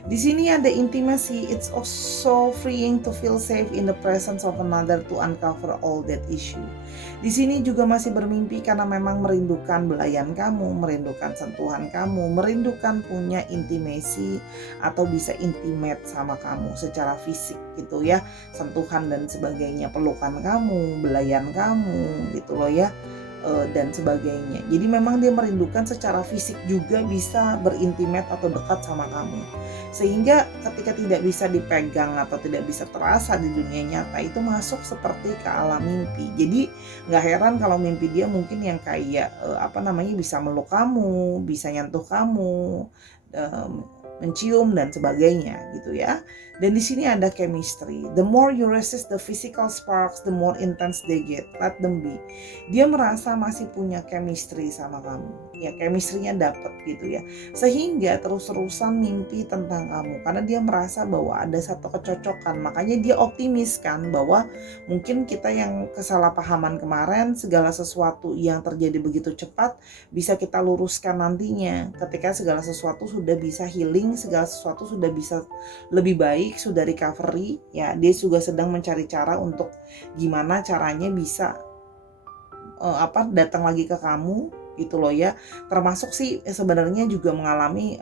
Di sini ada intimacy. It's also freeing to feel safe in the presence of another to uncover all that issue. Di sini juga masih bermimpi karena memang merindukan belayan kamu, merindukan sentuhan kamu, merindukan punya intimacy atau bisa intimate sama kamu secara fisik gitu ya, sentuhan dan sebagainya, pelukan kamu, belayan kamu gitu loh ya. Dan sebagainya. Jadi memang dia merindukan secara fisik juga bisa berintimate atau dekat sama kamu. Sehingga ketika tidak bisa dipegang atau tidak bisa terasa di dunia nyata itu masuk seperti ke alam mimpi. Jadi nggak heran kalau mimpi dia mungkin yang kayak bisa meluk kamu, bisa nyentuh kamu, mencium dan sebagainya gitu ya. Dan di sini ada chemistry. The more you resist the physical sparks, the more intense they get. Let them be. Dia merasa masih punya chemistry sama kamu. Ya, chemistry-nya dapet gitu ya. Sehingga terus-terusan mimpi tentang kamu. Karena dia merasa bahwa ada satu kecocokan. Makanya dia optimis kan bahwa mungkin kita yang kesalahpahaman kemarin, segala sesuatu yang terjadi begitu cepat bisa kita luruskan nantinya. Ketika segala sesuatu sudah bisa healing, segala sesuatu sudah bisa lebih baik, sudah recovery, ya dia juga sedang mencari cara untuk gimana caranya bisa datang lagi ke kamu gitu loh ya. Termasuk sih sebenarnya juga mengalami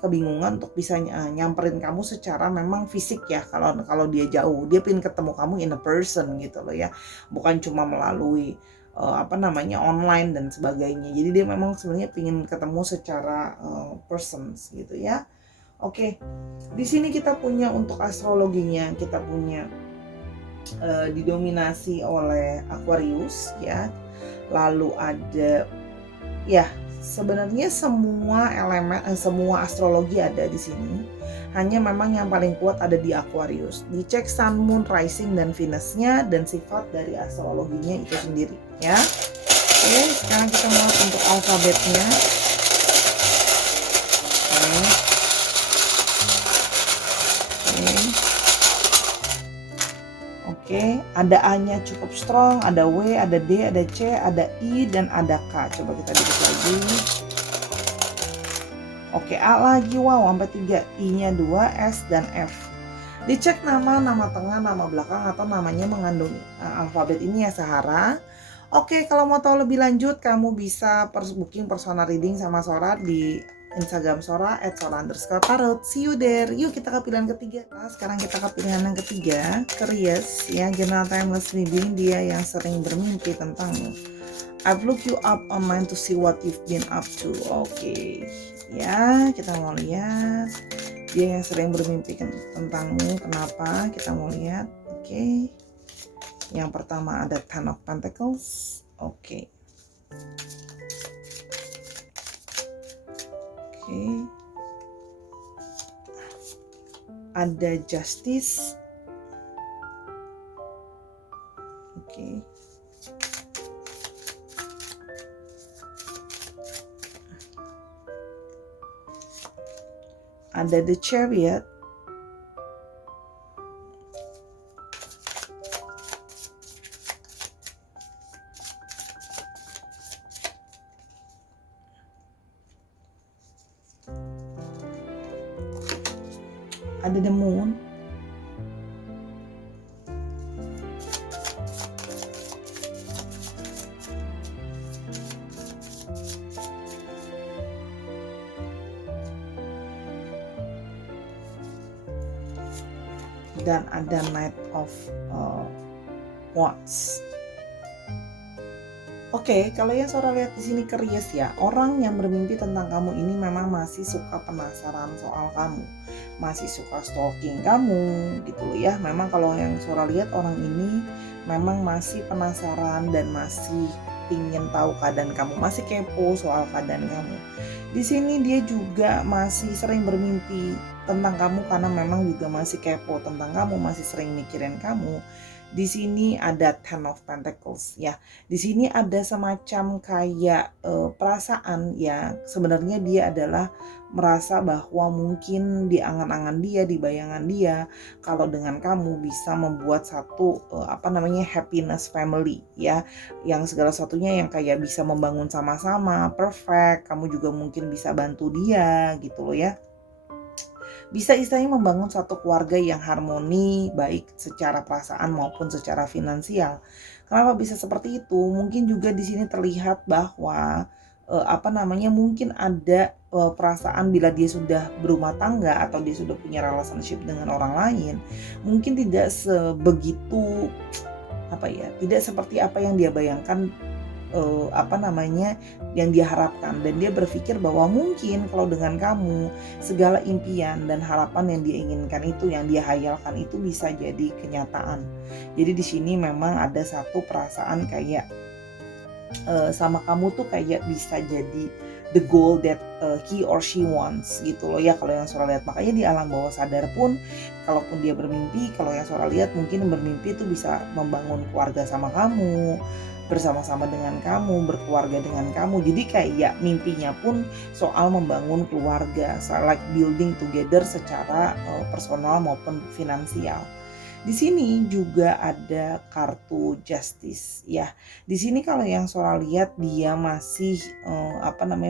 kebingungan untuk bisa nyamperin kamu secara memang fisik ya. Kalau dia jauh, dia pengen ketemu kamu in a person gitu loh ya, bukan cuma melalui online dan sebagainya. Jadi dia memang sebenarnya pengen ketemu secara persons gitu ya. Oke, di sini kita punya untuk astrologinya, kita punya didominasi oleh Aquarius ya. Lalu ada ya sebenarnya semua elemen, semua astrologi ada di sini. Hanya memang yang paling kuat ada di Aquarius. Dicek Sun, Moon, Rising dan Venus-nya dan sifat dari astrologinya itu sendiri ya. Oke, sekarang kita mau untuk alfabetnya. Oke, ada A-nya cukup strong, ada W, ada D, ada C, ada I, dan ada K. Coba kita dikit lagi. Oke, A lagi, wow, sampai 3. I-nya 2, S, dan F. Dicek nama tengah, nama belakang, atau namanya mengandung alfabet ini ya Sahara. Oke, kalau mau tahu lebih lanjut, kamu bisa booking personal reading sama Sora di Instagram Sora @sora_tarot. See you there. Yuk kita ke pilihan ketiga. Nah, sekarang kita ke pilihan yang ketiga, Curious ya, General Timeless Reading. Dia yang sering bermimpi tentangmu. I've looked you up online to see what you've been up to. Oke. Ya, kita mau lihat dia yang sering bermimpi tentangmu. Kenapa? Kita mau lihat. Oke. Yang pertama ada Ten of Pentacles. Oke. Ada Justice. Oke. Ada The Chariot. Ada The Moon. Dan ada Knight of Wands. Oke, kalau yang Sora lihat di sini Curious ya, orang yang bermimpi tentang kamu ini memang masih suka penasaran soal kamu, masih suka stalking kamu gitu ya. Memang kalau yang Sora lihat orang ini memang masih penasaran dan masih ingin tahu keadaan kamu, masih kepo soal keadaan kamu. Di sini dia juga masih sering bermimpi tentang kamu karena memang juga masih kepo tentang kamu, masih sering mikirin kamu. Di sini ada Ten of Pentacles ya. Di sini ada semacam kayak perasaan ya. Sebenarnya dia adalah merasa bahwa mungkin di angan-angan dia, di bayangan dia, kalau dengan kamu bisa membuat satu happiness family ya. Yang segala satunya yang kayak bisa membangun sama-sama, perfect. Kamu juga mungkin bisa bantu dia gitu loh ya. Bisa istilahnya membangun satu keluarga yang harmoni, baik secara perasaan maupun secara finansial. Kenapa bisa seperti itu? Mungkin juga di sini terlihat bahwa, mungkin ada, perasaan bila dia sudah berumah tangga atau dia sudah punya relationship dengan orang lain, mungkin tidak sebegitu, tidak seperti apa yang dia bayangkan, yang dia harapkan, dan dia berpikir bahwa mungkin kalau dengan kamu, segala impian dan harapan yang dia inginkan itu, yang dia hayalkan itu bisa jadi kenyataan. Jadi di sini memang ada satu perasaan kayak, sama kamu tuh kayak bisa jadi the goal that, he or she wants gitu loh ya kalau yang Sora lihat. Makanya di alam bawah sadar pun kalaupun dia bermimpi, kalau yang Sora lihat mungkin bermimpi itu bisa membangun keluarga sama kamu, bersama-sama dengan kamu, berkeluarga dengan kamu. Jadi kayak mimpinya pun soal membangun keluarga, like building together secara, personal maupun finansial. Di sini juga ada kartu justice ya. Di sini kalau yang Sora lihat dia masih,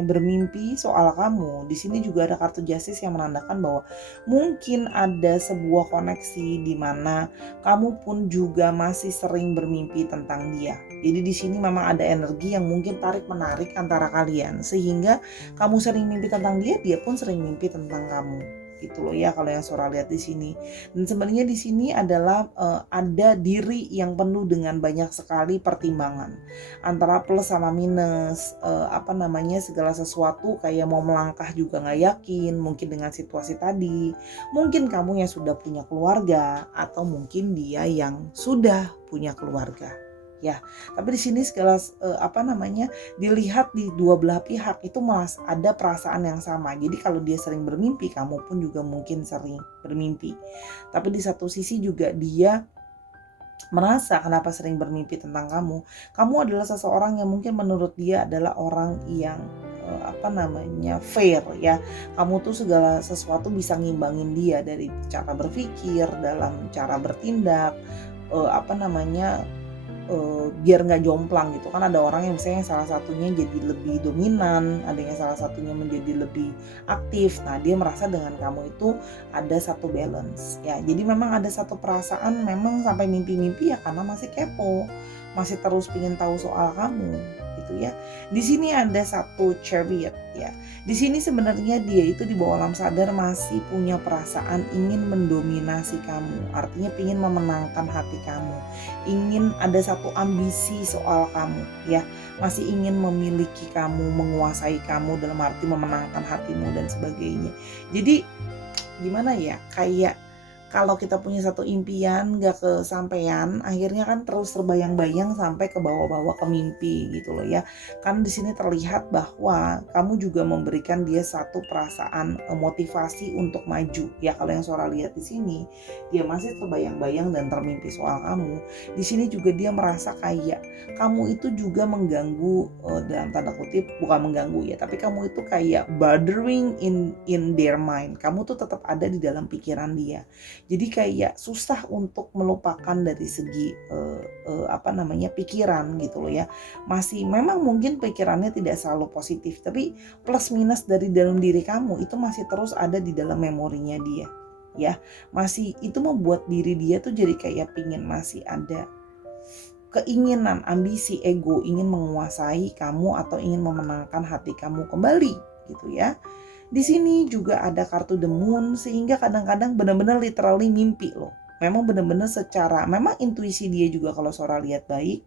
bermimpi soal kamu. Di sini juga ada kartu justice yang menandakan bahwa mungkin ada sebuah koneksi di mana kamu pun juga masih sering bermimpi tentang dia. Jadi di sini memang ada energi yang mungkin tarik-menarik antara kalian, sehingga kamu sering mimpi tentang dia, dia pun sering mimpi tentang kamu. Gitu loh ya kalau yang Sora lihat di sini. Dan sebenarnya di sini adalah, ada diri yang penuh dengan banyak sekali pertimbangan antara plus sama minus, segala sesuatu kayak mau melangkah juga nggak yakin mungkin dengan situasi tadi. Mungkin kamu yang sudah punya keluarga atau mungkin dia yang sudah punya keluarga. Ya, tapi di sini dilihat di dua belah pihak itu ada perasaan yang sama. Jadi kalau dia sering bermimpi, kamu pun juga mungkin sering bermimpi. Tapi di satu sisi juga dia merasa kenapa sering bermimpi tentang kamu. Kamu adalah seseorang yang mungkin menurut dia adalah orang yang fair ya. Kamu tuh segala sesuatu bisa ngimbangin dia dari cara berpikir, dalam cara bertindak, biar nggak jomplang gitu kan. Ada orang yang misalnya salah satunya jadi lebih dominan, ada yang salah satunya menjadi lebih aktif. Nah dia merasa dengan kamu itu ada satu balance ya. Jadi memang ada satu perasaan memang sampai mimpi-mimpi ya karena masih kepo, masih terus pengen tahu soal kamu gitu ya. Di sini ada satu chariot ya. Di sini sebenarnya dia itu di bawah alam sadar masih punya perasaan ingin mendominasi kamu. Artinya ingin memenangkan hati kamu. Ingin ada satu ambisi soal kamu ya. Masih ingin memiliki kamu, menguasai kamu dalam arti memenangkan hatimu dan sebagainya. Jadi gimana ya? Kayak kalau kita punya satu impian gak kesampaian, akhirnya kan terus terbayang-bayang sampai ke bawah-bawah ke mimpi gitu loh ya. Kan di sini terlihat bahwa kamu juga memberikan dia satu perasaan motivasi untuk maju. Ya kalau yang Sora lihat di sini, dia masih terbayang-bayang dan termimpi soal kamu. Di sini juga dia merasa kayak kamu itu juga mengganggu, dalam tanda kutip, bukan mengganggu ya, tapi kamu itu kayak bothering in their mind. Kamu tuh tetap ada di dalam pikiran dia. Jadi kayak susah untuk melupakan dari segi pikiran gitu loh ya. Masih memang mungkin pikirannya tidak selalu positif, tapi plus minus dari dalam diri kamu itu masih terus ada di dalam memorinya dia. Ya, masih itu membuat diri dia tuh jadi kayak pingin masih ada keinginan, ambisi, ego, ingin menguasai kamu atau ingin memenangkan hati kamu kembali gitu ya. Di sini juga ada kartu The Moon, sehingga kadang-kadang benar-benar literally mimpi loh. Memang benar-benar memang intuisi dia juga kalau Sora lihat baik.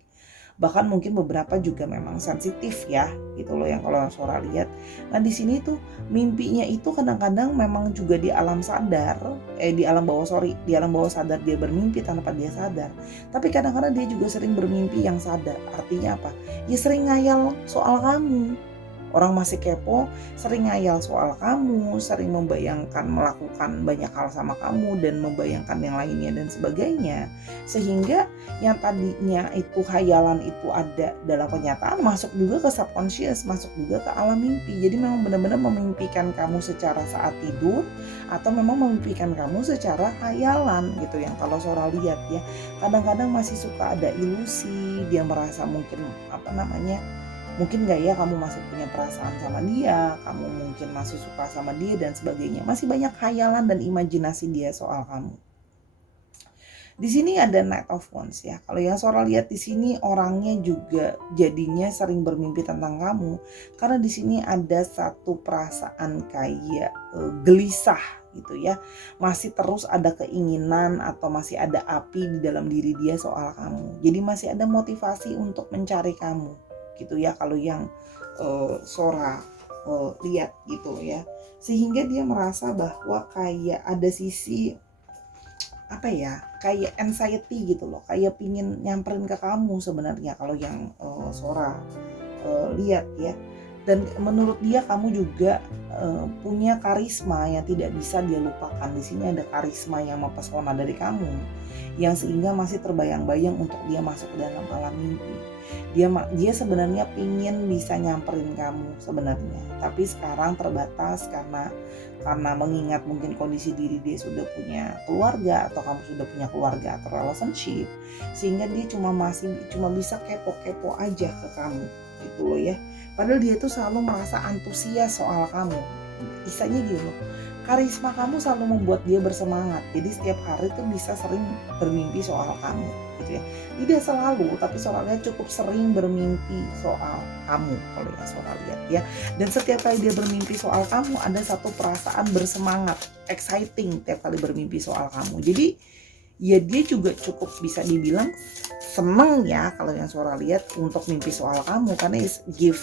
Bahkan mungkin beberapa juga memang sensitif ya, gitu loh yang kalau Sora lihat. Nah di sini tuh mimpinya itu kadang-kadang memang juga di alam bawah sadar dia bermimpi tanpa dia sadar. Tapi kadang-kadang dia juga sering bermimpi yang sadar. Artinya apa? Ya sering ngayal soal kamu. Orang masih kepo, sering ngayal soal kamu, sering membayangkan melakukan banyak hal sama kamu dan membayangkan yang lainnya dan sebagainya. Sehingga yang tadinya itu khayalan itu ada dalam kenyataan masuk juga ke subconscious, masuk juga ke alam mimpi. Jadi memang benar-benar memimpikan kamu secara saat tidur atau memang memimpikan kamu secara khayalan gitu yang kalau Sora lihat ya. Kadang-kadang masih suka ada ilusi, dia merasa mungkin Mungkin gak ya kamu masih punya perasaan sama dia, kamu mungkin masih suka sama dia dan sebagainya. Masih banyak khayalan dan imajinasi dia soal kamu. Di sini ada Knight of Wands ya. Kalau yang Sora lihat di sini orangnya juga jadinya sering bermimpi tentang kamu, karena di sini ada satu perasaan kayak gelisah gitu ya. Masih terus ada keinginan atau masih ada api di dalam diri dia soal kamu. Jadi masih ada motivasi untuk mencari kamu gitu ya. Kalau yang Sora lihat gitu ya. Sehingga dia merasa bahwa kayak ada sisi kayak anxiety gitu loh, kayak pingin nyamperin ke kamu sebenarnya kalau yang Sora lihat ya. Dan menurut dia kamu juga punya karisma yang tidak bisa dia lupakan. Di sini ada karisma yang mempesona dari kamu, yang sehingga masih terbayang-bayang untuk dia masuk ke dalam alam mimpi. Dia sebenarnya pingin bisa nyamperin kamu sebenarnya, tapi sekarang terbatas karena mengingat mungkin kondisi diri dia sudah punya keluarga atau kamu sudah punya keluarga atau relationship, sehingga dia cuma bisa kepo-kepo aja ke kamu gitu loh ya. Padahal dia tuh selalu merasa antusias soal kamu. Isanya gitu loh, karisma kamu selalu membuat dia bersemangat. Jadi setiap hari tuh bisa sering bermimpi soal kamu gitu ya. Tidak selalu, tapi soalnya cukup sering bermimpi soal kamu kalau yang Sora lihat ya. Dan setiap kali dia bermimpi soal kamu ada satu perasaan bersemangat, exciting tiap kali bermimpi soal kamu. Jadi ya dia juga cukup bisa dibilang seneng ya kalau yang Sora lihat untuk mimpi soal kamu, karena give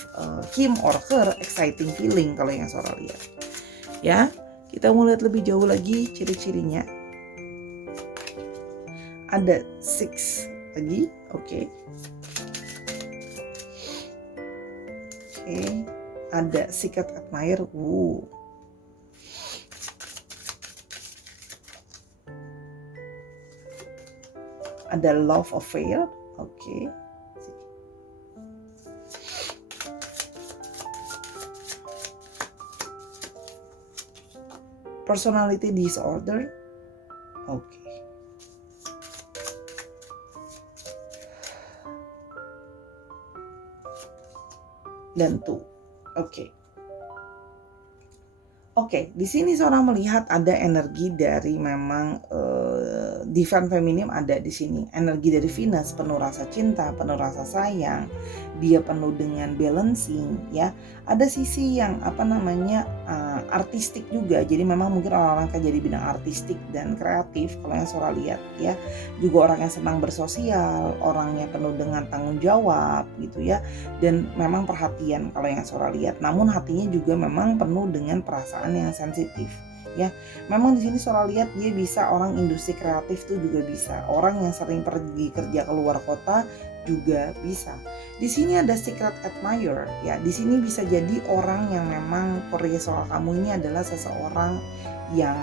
him or her exciting feeling kalau yang Sora lihat ya. Kita mau lihat lebih jauh lagi ciri-cirinya. Ada 6 lagi, oke. Ada secret admirer, ada love affair, oke. Personality disorder, oke. Dan tuh, oke. Di sini seorang melihat ada energi dari memang divine feminine ada di sini. Energi dari Venus penuh rasa cinta, penuh rasa sayang. Dia penuh dengan balancing ya. Ada sisi yang artistik juga. Jadi memang mungkin orang-orang kerja di bidang artistik dan kreatif kalau yang Sora lihat ya. Juga orang yang senang bersosial, orang yang penuh dengan tanggung jawab gitu ya. Dan memang perhatian kalau yang Sora lihat. Namun hatinya juga memang penuh dengan perasaan yang sensitif ya. Memang di sini Sora lihat dia bisa orang industri kreatif tuh juga bisa. Orang yang sering pergi kerja ke luar kota juga bisa. Di sini ada secret admirer ya. Di sini bisa jadi orang yang memang perhatian soal kamu ini adalah seseorang yang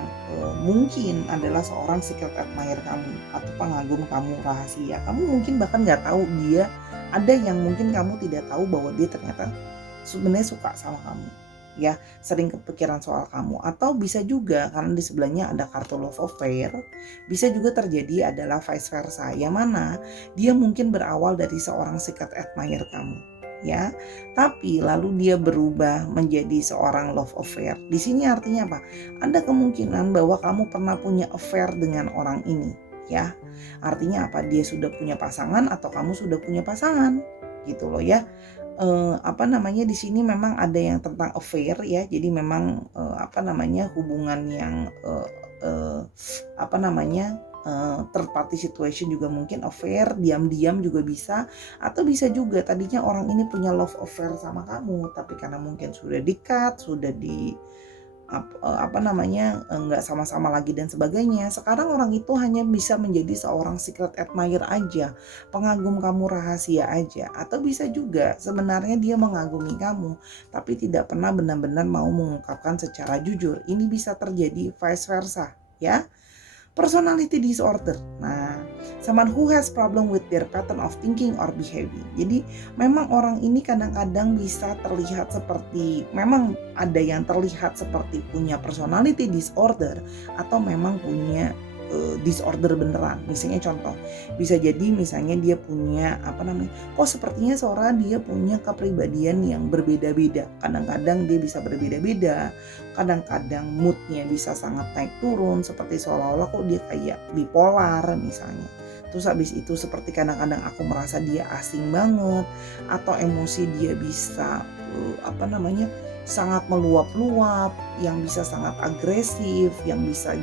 mungkin adalah seorang secret admirer kamu atau pengagum kamu rahasia. Kamu mungkin bahkan nggak tahu dia, ada yang mungkin kamu tidak tahu bahwa dia ternyata sebenarnya suka sama kamu ya, sering kepikiran soal kamu. Atau bisa juga karena di sebelahnya ada kartu love affair, bisa juga terjadi adalah vice versa, yang mana dia mungkin berawal dari seorang secret admirer kamu ya, tapi lalu dia berubah menjadi seorang love affair. Di sini artinya apa? Ada kemungkinan bahwa kamu pernah punya affair dengan orang ini ya. Artinya apa? Dia sudah punya pasangan atau kamu sudah punya pasangan gitu loh ya. Di sini memang ada yang tentang affair ya. Jadi memang hubungan yang third party situation juga mungkin affair, diam-diam juga bisa. Atau bisa juga tadinya orang ini punya love affair sama kamu, tapi karena mungkin sudah di-cut, sudah nggak sama-sama lagi dan sebagainya, sekarang orang itu hanya bisa menjadi seorang secret admirer aja, pengagum kamu rahasia aja. Atau bisa juga sebenarnya dia mengagumi kamu tapi tidak pernah benar-benar mau mengungkapkan secara jujur. Ini bisa terjadi vice versa ya. Personality disorder. Nah, someone who has problem with their pattern of thinking or behaving. Jadi memang orang ini kadang-kadang bisa terlihat seperti, memang ada yang terlihat seperti punya personality disorder atau memang punya disorder beneran. Misalnya contoh, bisa jadi misalnya dia punya kok sepertinya seorang dia punya kepribadian yang berbeda-beda. Kadang-kadang dia bisa berbeda-beda, kadang-kadang moodnya bisa sangat naik turun, seperti seolah-olah kok dia kayak bipolar misalnya. Terus habis itu seperti kadang-kadang aku merasa dia asing banget, atau emosi dia bisa sangat meluap-luap, yang bisa sangat agresif, yang bisa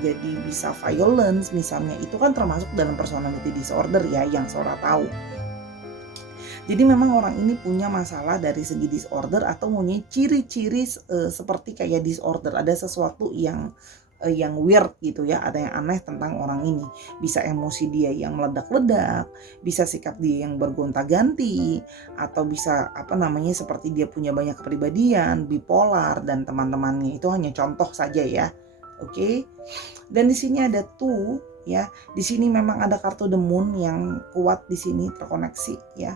violence misalnya. Itu kan termasuk dalam personality disorder ya, yang Sora tahu. Jadi memang orang ini punya masalah dari segi disorder atau punya ciri-ciri seperti kayak disorder. Ada sesuatu yang weird gitu ya, ada yang aneh tentang orang ini. Bisa emosi dia yang meledak-ledak, bisa sikap dia yang bergonta-ganti, atau bisa seperti dia punya banyak kepribadian, bipolar dan teman-temannya. Itu hanya contoh saja ya. Oke. Dan di sini ada two ya. Di sini memang ada kartu The Moon yang kuat di sini terkoneksi ya.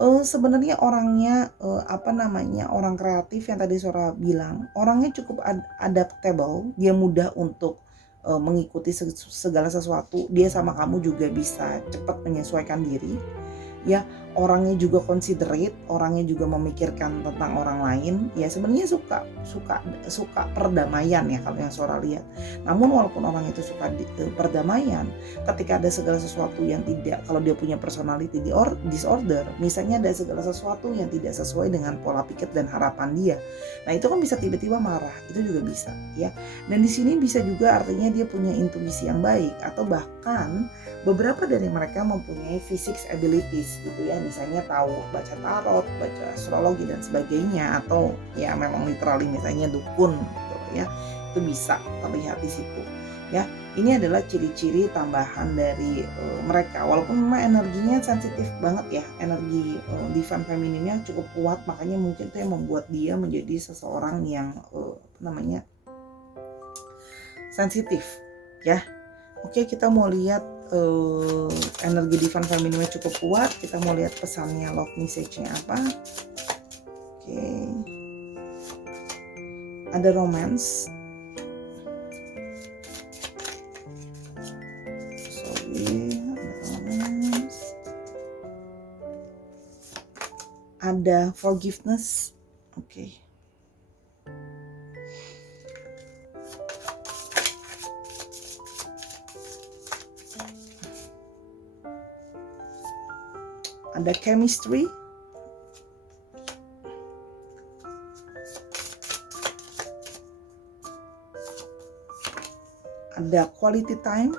Sebenarnya orangnya orang kreatif yang tadi Sora bilang, orangnya cukup adaptable, dia mudah untuk mengikuti segala sesuatu. Dia sama kamu juga bisa cepat menyesuaikan diri ya. Orangnya juga considerate, orangnya juga memikirkan tentang orang lain ya. Sebenarnya suka perdamaian ya kalau yang Sora lihat. Namun walaupun orang itu suka perdamaian, ketika ada segala sesuatu yang tidak, kalau dia punya personality disorder, misalnya ada segala sesuatu yang tidak sesuai dengan pola pikir dan harapan dia, nah itu kan bisa tiba-tiba marah, itu juga bisa ya. Dan di sini bisa juga artinya dia punya intuisi yang baik, atau bahkan beberapa dari mereka mempunyai physics abilities gitu ya, misalnya tahu baca tarot, baca astrologi dan sebagainya, atau ya memang literally misalnya dukun gitu ya. Itu bisa terlihat di situ ya. Ini adalah ciri-ciri tambahan dari mereka. Walaupun memang energinya sensitif banget ya, energi divine femininnya cukup kuat, makanya mungkin itu yang membuat dia menjadi seseorang yang sensitif ya. Oke, kita mau lihat energi divine femininnya cukup kuat. Kita mau lihat pesannya, love message-nya apa. Oke. Ada romance. Ada forgiveness. Oke. Ada chemistry. Ada quality time.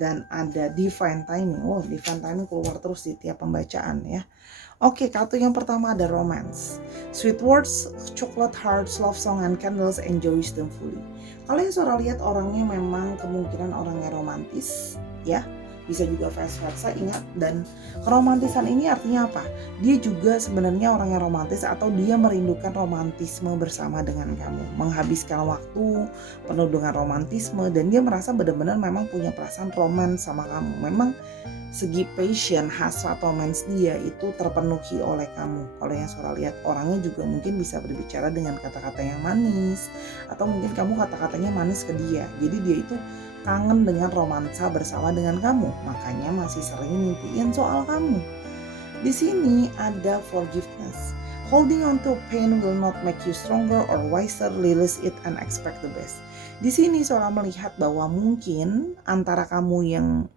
Dan ada divine timing. Oh, divine timing keluar terus di tiap pembacaan ya. Oke, kartu yang pertama ada romance. Sweet words, chocolate hearts, love song, and candles, enjoys them fully. Kalau yang Sora lihat orangnya memang kemungkinan orangnya romantis ya. Bisa juga vice versa, ingat. Dan keromantisan ini artinya apa? Dia juga sebenarnya orang yang romantis, atau dia merindukan romantisme bersama dengan kamu, menghabiskan waktu penuh dengan romantisme, dan dia merasa benar-benar memang punya perasaan romans sama kamu. Memang segi passion, hasrat romans dia itu terpenuhi oleh kamu. Kalau yang Sora lihat orangnya juga mungkin bisa berbicara dengan kata-kata yang manis, atau mungkin kamu kata-katanya manis ke dia. Jadi dia itu kangen dengan romansa bersama dengan kamu, makanya masih sering mimpiin soal kamu. Di sini ada forgiveness. Holding on to pain will not make you stronger or wiser. Release it and expect the best. Di sini Sora melihat bahwa mungkin antara kamu yang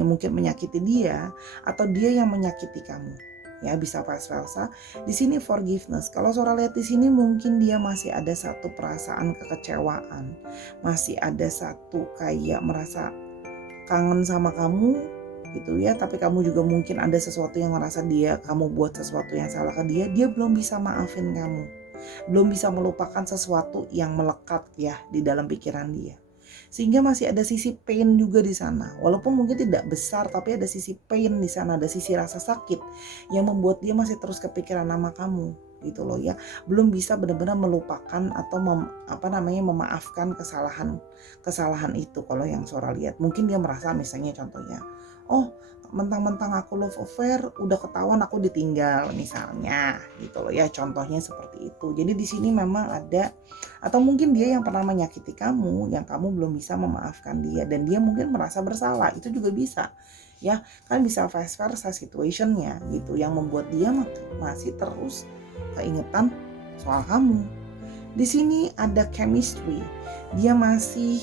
mungkin menyakiti dia, atau dia yang menyakiti kamu. Ya, bisa vice versa. Di sini forgiveness. Kalau Sora lihat di sini mungkin dia masih ada satu perasaan kekecewaan, masih ada satu kayak merasa kangen sama kamu gitu ya. Tapi kamu juga mungkin ada sesuatu yang merasa kamu buat sesuatu yang salah ke dia. Dia belum bisa maafin kamu, belum bisa melupakan sesuatu yang melekat ya di dalam pikiran dia. Sehingga masih ada sisi pain juga di sana. Walaupun mungkin tidak besar, tapi ada sisi pain di sana, ada sisi rasa sakit yang membuat dia masih terus kepikiran nama kamu gitu loh ya. Belum bisa benar-benar melupakan atau memaafkan kesalahan itu. Kalau yang Sora lihat, mungkin dia merasa misalnya contohnya, oh mentang-mentang aku love affair udah ketahuan aku ditinggal misalnya gitu loh ya, contohnya seperti itu. Jadi di sini memang ada, atau mungkin dia yang pernah menyakiti kamu yang kamu belum bisa memaafkan dia dan dia mungkin merasa bersalah, itu juga bisa ya, kan bisa vice versa situationnya gitu, yang membuat dia masih terus keingetan soal kamu. Di sini ada chemistry. Dia masih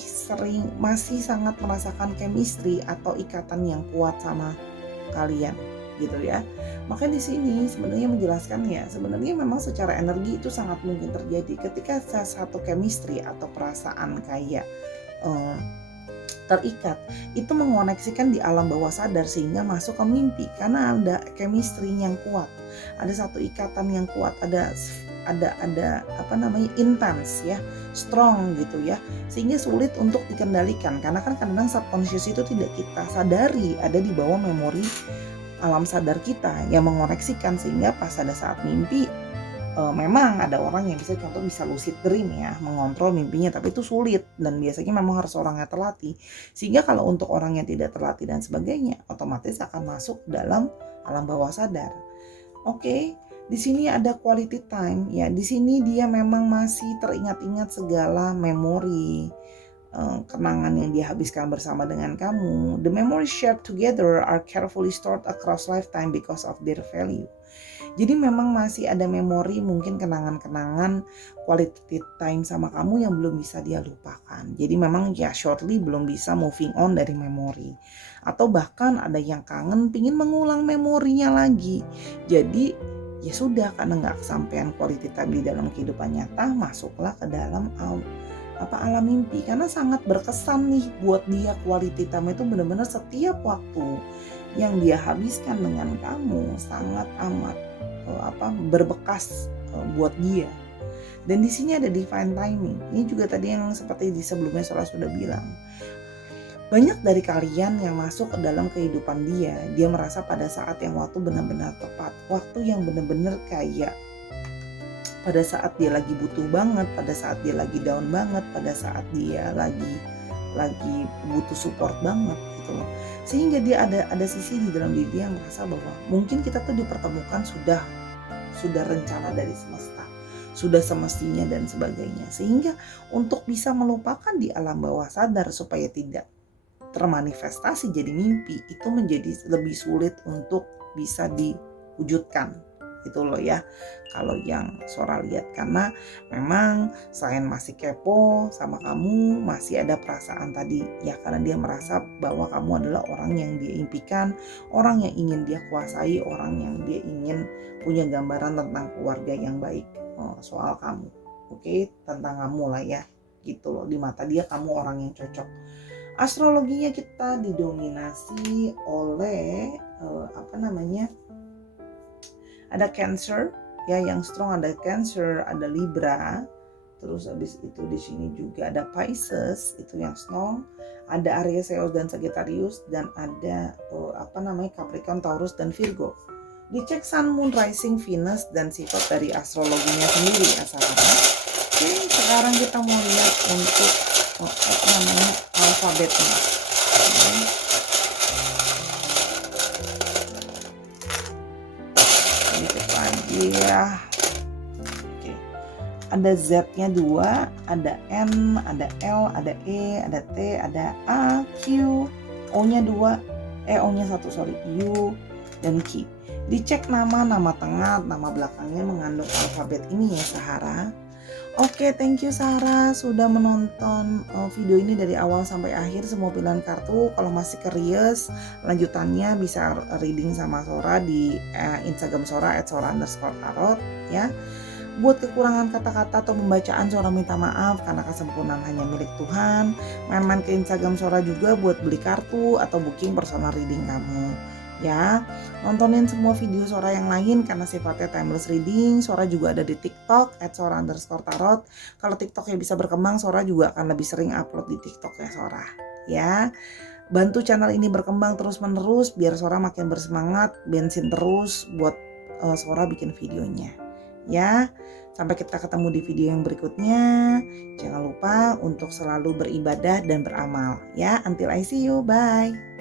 sangat merasakan chemistry atau ikatan yang kuat sama kalian gitu ya. Maka di sini sebenarnya menjelaskan ya, sebenarnya memang secara energi itu sangat mungkin terjadi ketika satu chemistry atau perasaan kayak terikat, itu mengoneksikan di alam bawah sadar sehingga masuk ke mimpi karena ada chemistry yang kuat, ada satu ikatan yang kuat, ada intens ya, strong gitu ya, sehingga sulit untuk dikendalikan karena kan kadang subconscious itu tidak kita sadari ada di bawah memori alam sadar kita yang mengoneksikan, sehingga pas ada saat mimpi memang ada orang yang bisa lucid dream ya, mengontrol mimpinya, tapi itu sulit dan biasanya memang harus orang yang terlatih. Sehingga kalau untuk orang yang tidak terlatih dan sebagainya, otomatis akan masuk dalam alam bawah sadar. Oke, di sini ada quality time ya. Di sini dia memang masih teringat-ingat segala memori kenangan yang dia habiskan bersama dengan kamu. The memories shared together are carefully stored across lifetime because of their value. Jadi memang masih ada memori, mungkin kenangan-kenangan quality time sama kamu yang belum bisa dia lupakan. Jadi memang ya shortly belum bisa moving on dari memori. Atau bahkan ada yang kangen pingin mengulang memorinya lagi. Jadi ya sudah, karena gak kesampaian quality time di dalam kehidupan nyata, masuklah ke dalam alam mimpi. Karena sangat berkesan nih buat dia, quality time itu benar-benar setiap waktu yang dia habiskan dengan kamu sangat amat berbekas buat dia. Dan di sini ada divine timing. Ini juga tadi yang seperti di sebelumnya Sora sudah bilang. Banyak dari kalian yang masuk ke dalam kehidupan dia merasa pada saat yang waktu benar-benar tepat, waktu yang benar-benar kayak pada saat dia lagi butuh banget, pada saat dia lagi down banget, pada saat dia lagi butuh support banget gitu loh. Sehingga dia ada sisi di dalam diri dia yang merasa bahwa mungkin kita tuh dipertemukan sudah rencana dari semesta, sudah semestinya dan sebagainya. Sehingga untuk bisa melupakan di alam bawah sadar supaya tidak termanifestasi jadi mimpi, itu menjadi lebih sulit untuk bisa diwujudkan. Itu loh ya, kalau yang Sora lihat, karena memang selain masih kepo sama kamu, masih ada perasaan tadi ya, karena dia merasa bahwa kamu adalah orang yang dia impikan, orang yang ingin dia kuasai, orang yang dia ingin punya gambaran tentang keluarga yang baik soal kamu. Oke, tentang kamu lah ya, gitu loh. Di mata dia kamu orang yang cocok. Astrologinya kita didominasi oleh ada Cancer ya yang strong, ada Cancer, ada Libra, terus habis itu di sini juga ada Pisces itu yang strong, ada Aries, Leo dan Sagittarius, dan ada Capricorn, Taurus dan Virgo. Dicek Sun, Moon, Rising, Venus dan sifat dari astrologinya sendiri ya sahabat. Oke, sekarang kita mau lihat untuk alfabetnya. Ya, oke. Ada Z-nya 2, ada N, ada L, ada E, ada T, ada A, Q, O-nya 2, O-nya 1, U, dan Q. Dicek nama tengah, nama belakangnya mengandung alfabet ini ya Sahara. Oke, thank you Sarah sudah menonton video ini dari awal sampai akhir, semua pilihan kartu. Kalau masih curious lanjutannya bisa reading sama Sora di Instagram Sora @sora_tarot ya. Buat kekurangan kata-kata atau pembacaan, Sora minta maaf karena kesempurnaan hanya milik Tuhan. Main-main ke Instagram Sora juga buat beli kartu atau booking personal reading kamu. Ya, nontonin semua video Sora yang lain karena sifatnya timeless reading. Sora juga ada di TikTok @sora_tarot. Kalau TikToknya bisa berkembang, Sora juga akan lebih sering upload di TikToknya Sora. Ya, bantu channel ini berkembang terus menerus biar Sora makin bersemangat, bensin terus buat Sora bikin videonya. Ya, sampai kita ketemu di video yang berikutnya. Jangan lupa untuk selalu beribadah dan beramal. Ya, until I see you, bye.